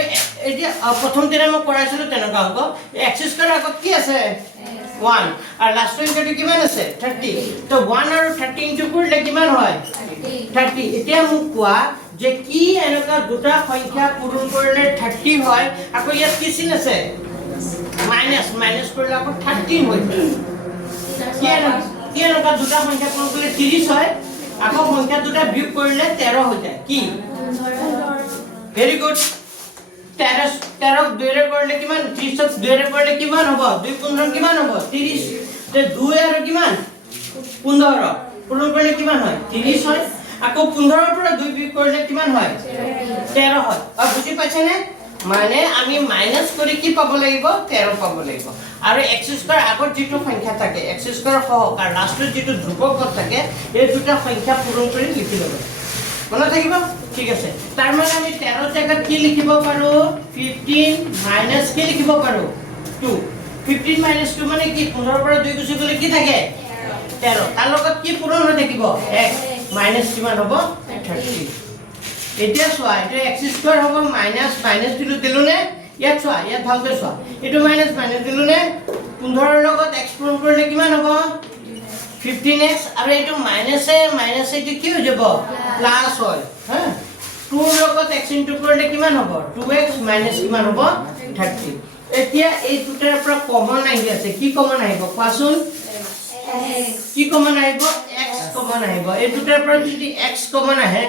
এতিয়া প্ৰথম দিনা মই কৰাইছিলো তেনেকুৱা অংক এক্স স্কোয়াৰ আগত কি আছে 1 আৰু লাষ্ট অংকটো কিমান আছে 30 তো 1 আৰু 30 ইনটু কৰিলে কিমান হয় 30 এতিয়া মোক কোৱা যে কি এনেকা দুটা সংখ্যা পূৰণ কৰিলে 30 হয় আকৌ ইয়াত কি চিন আছে মাইনাস কৰিলে আকৌ 13 হয় কি এনেকা দুটা সংখ্যা পূৰণ কৰিলে 30 হয় আকৌ সংখ্যা দুটা বিয়োগ কৰিলে 13 হৈ যায় কি ভেৰি গুড 13 2 ৰে কৰিলে কিমান 30 2 ৰে কৰিলে কিমান হ'ব 2 15 কিমান হ'ব 30 তে 2 আৰু কিমান 15 পূৰণ কৰিলে কিমান হয় 30 হয় আকৌ 15 ৰ পৰা 2 বিয়োগ কৰিলে কিমান হয় 13 হয় আৰু বুজি পাইছানে মানে আমি মাইনাস কৰি কি পাব লাগিব 13 পাব লাগিব আৰু x স্কয়াৰ আগত যেটো সংখ্যা থাকে x স্কয়াৰ সহ আৰু লাষ্টত যেটো ধ্ৰুবক থাকে এই দুটা সংখ্যা পূৰণ কৰি লিখি ল'ব মনত থাকিব ঠিক আছে তাৰ মানে আমি 13 জায়গাত কি লিখিব পাৰো 15 মাইনাস কি লিখিব পাৰো 2 15 মাইনাস 2 মানে কি 15 পৰা 2 গুছি গলে কি থাকে 13 তাৰ লগত কি পূৰণ হৈ থাকিব x মাইনাস কিমান হ'ব 30 এতিয়া চোৱা এটা x স্কয়াৰ হ'ব মাইনাস দিলো নে ইয়াত চোৱা ইয়াত ভালকৈ চোৱা এটো মাইনাস দিলো নে 15 ৰ লগত x পূৰণ কৰিলে কিমান হ'ব 15x আৰু এটো মাইনাস এটো কি হৈ যাব প্লাস হয় হ্যাঁ 2 ৰ লগত x ইনটু কৰিলে কিমান হ'ব 2x মাইনাস কিমান হ'ব 30 এতিয়া এই দুটাৰ পৰা কমন আহি আছে কি কমন আহিব কোৱাচোন কি কমন আহিব x কমন আহিব এই দুটাৰ পৰা যদি x কমন আহে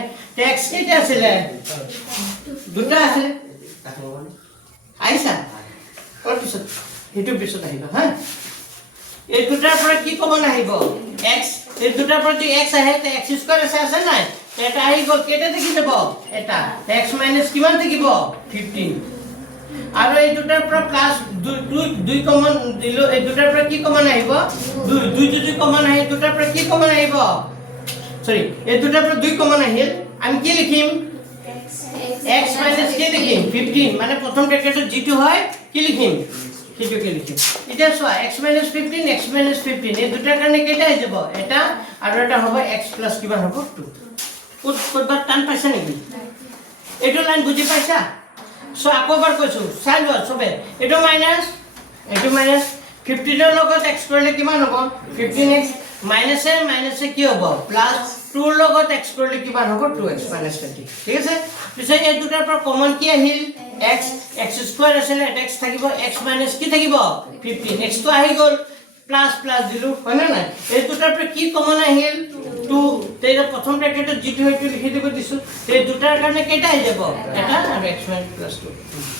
x কেইটা আছিল দুটা আছিল আইছা কোন পিছত হেতু পিছত আহিব হা এই দুটাৰ পৰা কি কমন আহিব x এই দুটাৰ পৰা যদি x আহে তে x স্কয়ার আছে নাই এটা আহি গল কেটা দেখি যাব এটা x মাইনাস কিমান থাকিব 15 আৰু এই দুটাৰ পৰা প্লাস 2 কমন দিলো এই দুটাৰ পৰা কি কমন আহিব 2 যদি কমন আহে দুটাৰ পৰা কি কমন আহিব সৰি এই দুটাৰ পৰা 2 কমন আহিল আমি কি লিখিম x মাইনাস কি লিখিম 15 মানে প্রথম ব্র্যাকেটত যেটো হয় কি লিখিম সেটো কি লিখিম এটা সোয়া x মাইনাস 15 x মাইনাস 15 এই দুটাৰ কাৰণে কেটা হৈ যাব এটা আৰু এটা হ'ব x প্লাস কিমান হ'ব 2 কোনবা টান পাইছা নেকি এটো লাইন বুজি পাইছা সো আকবাৰ কৈছো চাই লোৱা সবে এটো মাইনাস 15 ৰ লগত x কৰিলে কিমান হ'ব 15x মাইনাসে কি হ'ব প্লাস 2 ৰ লগত x কৰিলে কিমান হ'ব 2x 20 ঠিক আছে পিছে এই দুটাৰ পৰা কমন কি আহিল x স্কয়ার আছিল এটা x থাকিব x মাইনাস কি থাকিব 15 x তো আহি গল প্লাস দিলু হয় না এই দুটাৰ পৰা কি কমন আহিল 2 তেজ প্ৰথম ব্ৰ্যাকেটে যেটো হইটো লিখি দিব দিছো এই দুটাৰ কাৰণে কেটা হৈ যাব এটা আৰু x - 2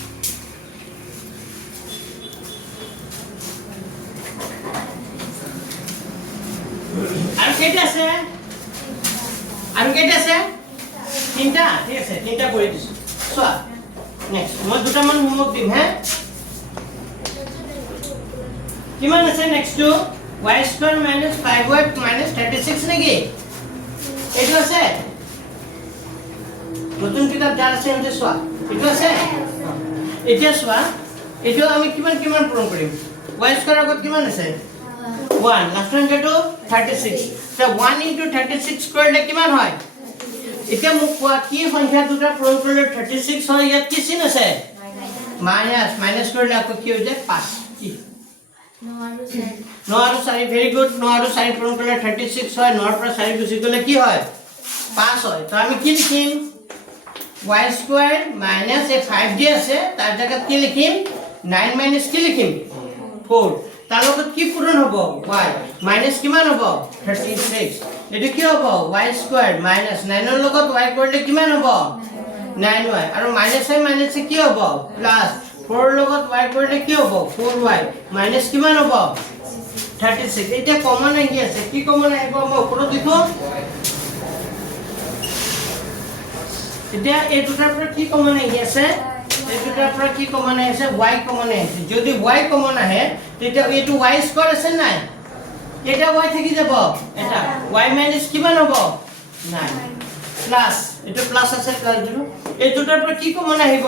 আৰু কেটা আছে তিনটা ঠিক আছে তিনটা কৰি দিছো চোৱা নেক্সট মই দুটা মান হোমৱৰ্ক দিম হে কিমান আছে নেক্সট টু y² - 5y - 36 নেকি এইটো আছে নতুন কিতাপ যাৰ আছে এনে চোৱা এইটো আছে এতিয়া চোৱা এইটো আমি কিমান পূৰণ কৰিম y² আগত কিমান আছে 1 লাষ্ট ওৱান যেটো 36 so 1 * 36 কৰিলে কিমান হয় এতিয়া মোক কোৱা কি সংখ্যা দুটা পূৰণ কৰিলে 36 হয় ইয়াত কি চিন আছে মাইনাস কৰিলে আকৌ কি হৈ যায় 5 কি 9 আৰু 4 ভেৰি গুড 9 আৰু 4 পূৰণ কৰিলে 36 হয় 9 পৰা 4 গুচি গলে কি হয় 5 হয় তো আমি কি লিখিম y² - এই 5 দি আছে তাৰ জায়গাত কি লিখিম 9 - কি লিখিম 4 তাৰ লগত কি পূৰণ হ'ব y মাইনাস কিমান হ'ব 36 এটো কি হ'ব y² - 9 ৰ লগত y কৰিলে কিমান হ'ব 9y আৰু মাইনাসে কি হ'ব প্লাস 4 ৰ লগত y কৰিলে কি হ'ব 4y মাইনাস কিমান হ'ব 36 এটা কমন আহি আছে কি কমন আহিব মই ওপৰত লিখো এতিয়া এই দুটাৰ পৰা কি কমন আহি আছে এই দুটাৰ পৰা কি কমন আহি আছে y কমন আহি আছে যদি y কমন আহে তেতিয়া এইটো y² আছে নাই এটা y থাকি যাব এটা y - কিমান হ'ব 9 প্লাস এটা প্লাস আছে প্লাস 0 এই দুটাৰ পৰা কি কমন আহিব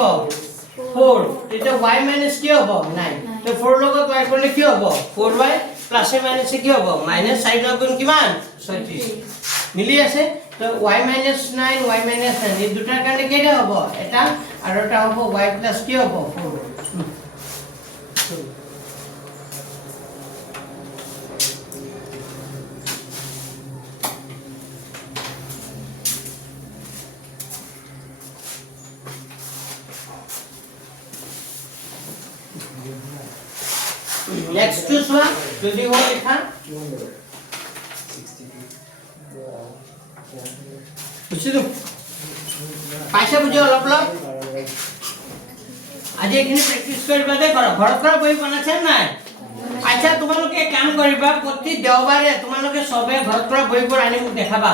4 এটা y - কি হ'ব 9 তো 4 লগত y কৰিলে কি হ'ব 4y প্লাসে মাইনাসে কি হ'ব মাইনাস 4 গুণ কিমান 36 মিলি আছে তো y - 9 y - 9 এই দুটাৰ কাৰণে কেটা হ'ব এটা আৰু এটা হ'ব y প্লাস কি হ'ব 4 next to soa যদি হয় লেখা বুঝছো পাইছা বুঝো অলপ আজি এখানে প্র্যাকটিস কৰিবা দে ঘৰত বহি বনাছে নাই আচ্ছা তোমালোকে কাম কৰিবা প্ৰতি দেওবাৰে তোমালোকে সবে ঘৰত বহিবোৰ আনি মোক দেখাবা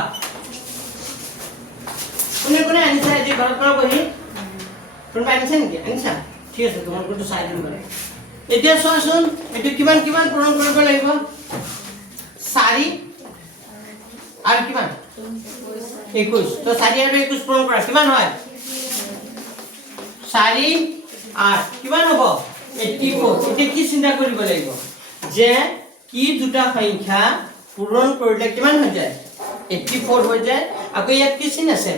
কোনে আনিছা আজি ঘৰত বহি কোন আনিছা নেকি আনিছা ঠিক আছে তোমালোকটো চাই দিম বাৰু এতিয়া চোৱাচোন এটো কিমান পূৰণ কৰিব লাগিব 4 আৰু কিমান 21 তো 4 আৰু 21 পূৰণ কৰা কিমান হয় 4 8 কিমান হ'ব 84 এতিয়া কি চিন্তা কৰিব লাগিব যে কি দুটা সংখ্যা পূৰণ কৰিলে কিমান হৈ যায় 84 হৈ যায় আকৌ ইয়াত কি চিন আছে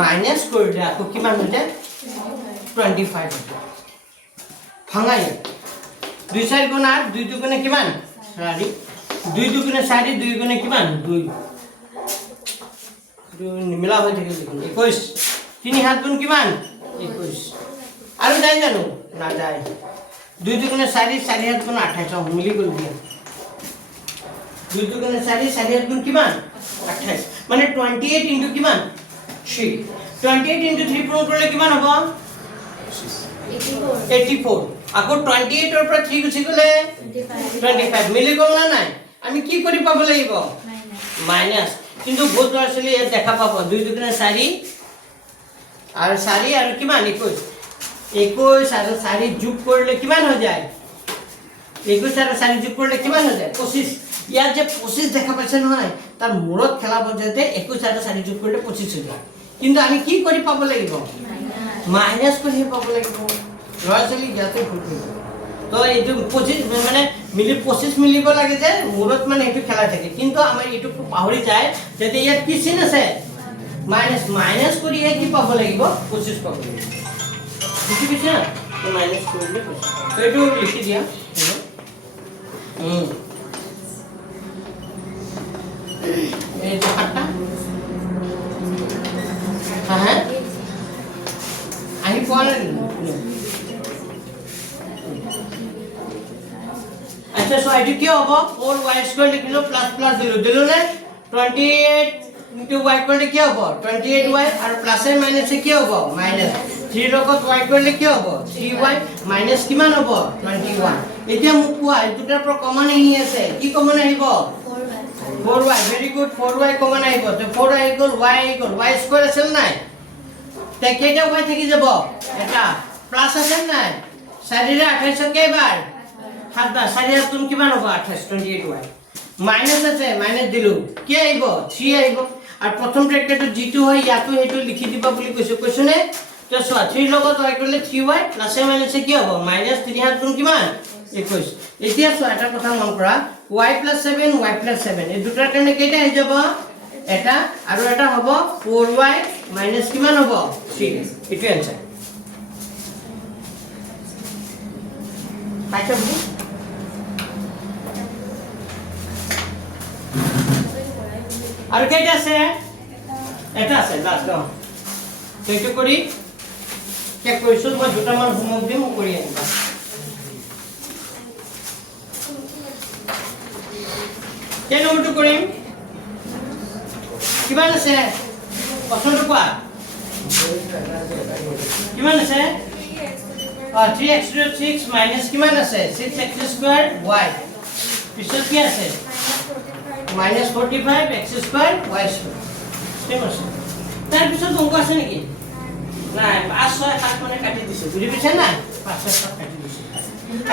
মাইনাস কৰিলে আকৌ কিমান হৈ যায় 25 ভাঙাই 2 4 গুণ 8 2 2 গুণে কিমান 4 2 2 গুণে 4 2 গুণে কিমান 2 মিলা হৈ থাকে দেখোন 21 3 7 গুণ কিমান 21 আৰু যাই জানো না যায় 2 2 গুণে 4 4 7 গুণ 28 মিলি গল দিয়া 2 2 গুণে 4 4 7 গুণ কিমান 28 মানে 28 ইনটু কিমান 3 28 ইনটু 3 পূৰণ কৰিলে কিমান হ'ব 84 আকৌ 28 ৰ পৰা 3 গুছি গলে 25 মিলি গল না নাই আমি কি কৰি পাব লাগিব মাইনাস কিন্তু বহুত আসলে এ দেখা পাব 2 2 গুণে 4 আৰু 4 আৰু কিমান 21 21 আৰু 4 যোগ কৰিলে কিমান হৈ যায় 21 আৰু 4 যোগ কৰিলে কিমান হৈ যায় 25 ইয়াত যে 25 দেখা পাইছে নহয় তাৰ মূৰত খেলা বজাতে 21 আৰু 4 যোগ কৰিলে 25 হৈ যায় কিন্তু আমি কি কৰি পাব লাগিব মাইনাস কৰি পাব লাগিব লৰাচলি যাতে ভুল তো এইটো 25 মানে মিলি 25 মিলিব লাগে যে মূৰত মানে এটো খেলা থাকে কিন্তু আমাৰ এটো পাহৰি যায় যে ইয়াত কি চিন আছে মাইনাস কৰি কি পাব লাগিব 25 পাব লাগিব বুজি পাইছা তো মাইনাস কৰিলে তো এটো লিখি দিয়া এই খাতা হ্যাঁ আহি পোৱা अच्छा सो आइडिया क्या होगा 4y² लिख लो प्लस प्लस 0 दिलो ने 28 ইনটু y কৰিলে কি হ'ব 28y আৰু প্লাছে মাইনাসে কি হ'ব মাইনাস 3 লগত y কৰিলে কি হ'ব 3y মাইনাস কিমান হ'ব 21 এতিয়া মোক কোৱা এই দুটাৰ পৰা কমন আহি আছে কি কমন আহিব 4y very good 4y common আহিব তো 4 আহি গ'ল y স্কয়ার আছিল নাই তে কেইটা y থাকি যাব এটা প্লাস আছে নাই 4 ৰে 28 কেইবাৰ সাতটা 4 তুমি কিমান হ'ব 28 28y মাইনাস আছে মাইনাস দিলু কি আহিব 3 আহিব আর প্রথম ব্র্যাকেটটো যেটো হয় ইয়াতো হেটো লিখি দিবা বুলি কৈছো কৈছনে তো সোয়া 3 লগত y কৰিলে 3y প্লাসে মাইনাসে কি হ'ব মাইনাস 3 হাত গুণ কিমান 21 এতিয়া সোয়া এটা কথা মন কৰা y + 7 y + 7 এই দুটাৰ কাৰণে কেইটা হৈ যাব এটা আৰু এটা হ'ব 4y মাইনাস কিমান হ'ব 3 এটো आंसर পাইছো বুজি আর কেইটা আছে এটা আছে লাস্ট সেইটো কৰি চেক কৰিছো মই দুটা মান হোমৱৰ্ক দিম কৰি আনিবা কে নম্বৰটো কৰিম কিমান আছে প্ৰশ্নটো কোৱা কিমান আছে 3x6 মাইনাস কিমান আছে 6x² y পিছত কি আছে minus 45 x square y square same আছে তার পিছত অঙ্ক আছে নেকি নাই 5 6 7 মানে কাটি দিছে বুঝি পাইছে না 5 6 7 কাটি দিছে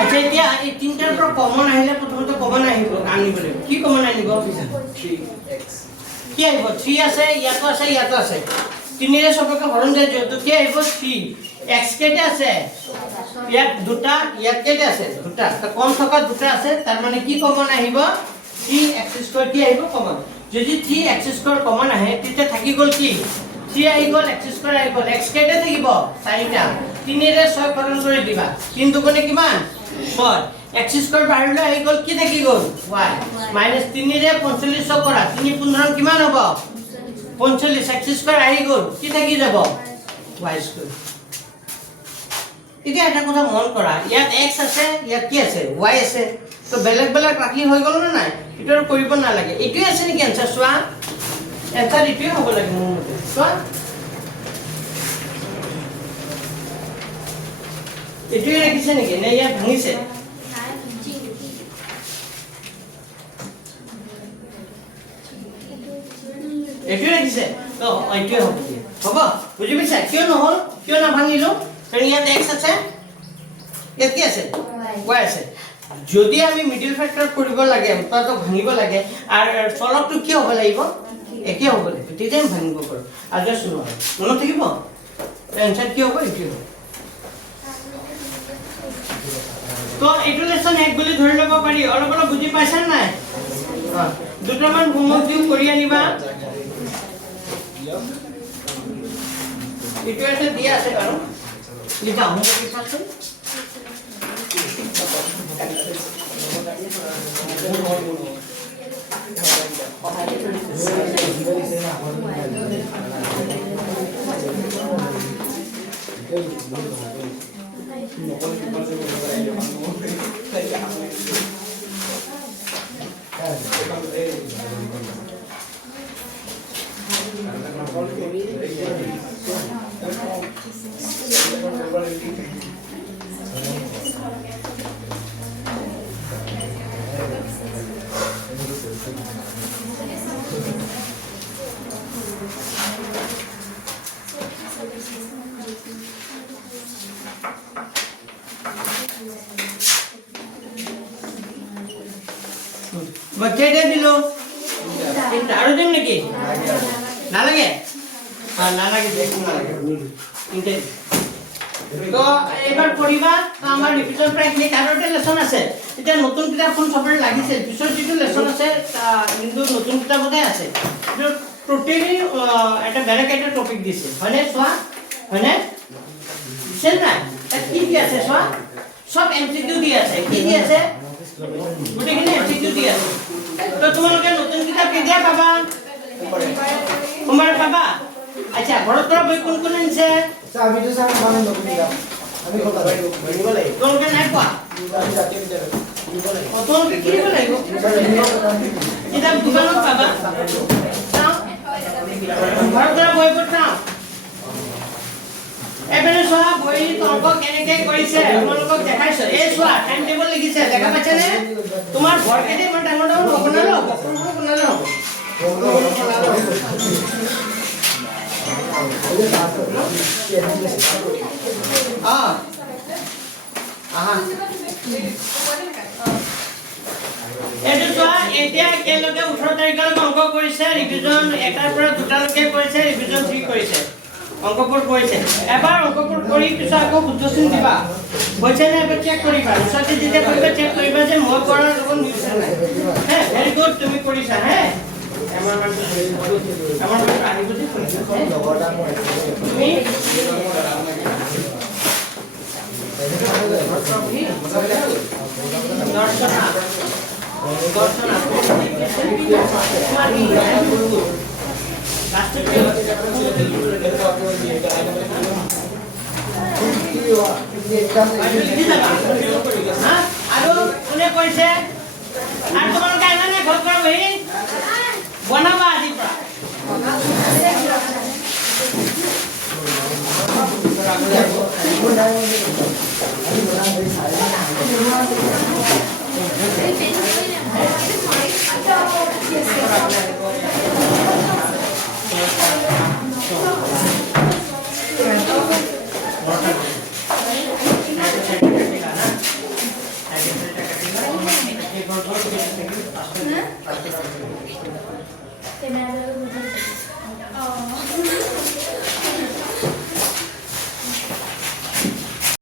আচ্ছা এতিয়া এই তিনটাৰ পৰা কমন আহিলে প্ৰথমতে কমন আহিব আনিবলে কি কমন আনিব 3x কি আহিব 3 আছে ইয়াতো আছে তিনিৰে সবকে হৰণ যায় যত কি আহিব 3 x কেটা আছে ইয়াত দুটা ইয়াত কেটা আছে দুটা তো কম থকা দুটা আছে তাৰ মানে কি কমন আহিব 3x² কি আহিব কমন যদি 3x² কমন আহে তেতিয়া থাকি গল কি 3 আহি গল x² আহি গল x কেটা থাকিব 4টা 3 ৰে 6 হৰণ কৰি দিবা কিন্তু কোনে কিমান 6 x² বাহিৰলৈ আহি গল কি থাকি গল y মাইনাস 3 ৰে 45 কৰা 3 15 কিমান হ'ব 45 x² আহি গল কি থাকি যাব y² এতিয়া এটা কথা মন কৰা ইয়াত x আছে ইয়াত কি আছে y আছে তো বেলেগ বেলেগ ৰাখি হৈ গল না নাই এটা কৰিব না লাগে এটোই আছে নেকি आंसर সোৱা आंसर এটোই হ'ব লাগে মোৰ মতে সোৱা এটোই ৰাখিছে নেকি নে ইয়াত ভাঙিছে এটোই ৰাখিছে তো এটোই হ'ব হ'ব বুজি পাইছা কিয় নহল কিয় না ভাঙিলো কাৰণ ইয়াত x আছে ইয়াত কি আছে y আছে যদি আমি মিডল ফ্যাক্টর কৰিব লাগে উৎপাদক ভাঙিব লাগে আর চলকটো কি হ'ব লাগিব একে হ'ব লাগিব তেতিয়া ভাঙিব পাৰো আর জাস্ট নহয় মনত থাকিব आंसर কি হ'ব একে হ'ব তো এইটো লেসন এক বুলি ধৰি লব পাৰি অলপ অলপ বুজি পাইছা নাই দুটামান হোমৱৰ্ক দিও কৰি আনিবা এইটো এটা দিয়া আছে বাৰু লিখা হোমৱৰ্ক লিখাছো কেইটা দিলো তিনটা আৰু দিম নেকি নালাগে নালাগে দেখো নালাগে তিনটা তো এবাৰ পঢ়িবা তো আমাৰ ৰিভিজন প্ৰায় শেষ আৰু এটা লেসন আছে এতিয়া নতুন কিতাপখন সবৰে লাগিছে পিছৰ যেটো লেসন আছে কিন্তু নতুন কিতাপতে আছে টোটালি এটা বেলেগ এটা টপিক দিছে হয়নে সোৱা হয়নে দিছে না কি কি আছে সোৱা সব এমসিকিউ দি আছে কি কি আছে গোটেইখিনি এমসিকিউ দি আছে তো তোমালোকে নতুন কিতাপ কেতিয়া পাবা সোমবাৰ পাবা আচ্ছা ঘৰত পৰা বই কোন কোন আনিছে আমি তো স্যাৰ মানে নতুন দিলাম আমি কথা বলবো বলে তোমালোকে নাই পোৱা আমি জাতীয় বিদ্যালয় তোমালোকে কিনিব লাগিব কিতাপ দোকানত পাবা চাওঁ ঘৰৰ পৰা বহি পঠাওঁ এবেলে চোৱা বহি অংক কেনেকৈ কৰিছে তোমালোকক দেখাইছো এই চোৱা টাইম টেবল লিখিছে দেখা পাইছানে তোমাৰ ঘৰ কেনে ইমান ডাঙৰ ডাঙৰ নবনালো সৰু বনালে হ'ব এইটো চোৱা এতিয়া একেলগে 18 তাৰিখলৈকে অংক কৰিছে ৰিভিজন 1টাৰ পৰা 2টালৈকে কৰিছে ৰিভিজন 3 কৰিছে অংকবোৰ কৰিছে এবাৰ অংকবোৰ কৰি পিছত আকৌ শুদ্ধচিন দিবা হৈছে নে এবাৰ চেক কৰিবা পিছতে যেতিয়া কৰিবা চেক কৰিবা যে মই কৰাৰ লগত মিলিছে নাই হে ভেৰি গুড তুমি কৰিছা হে আমাৰ আহিব যে কৰিছা তুমি দৰ্শনা আৰু কোনে কৈছে আৰু তোমালোকে আহিবা নে ঘৰ পৰা বহি বনাবা আজিৰ পৰা Terminado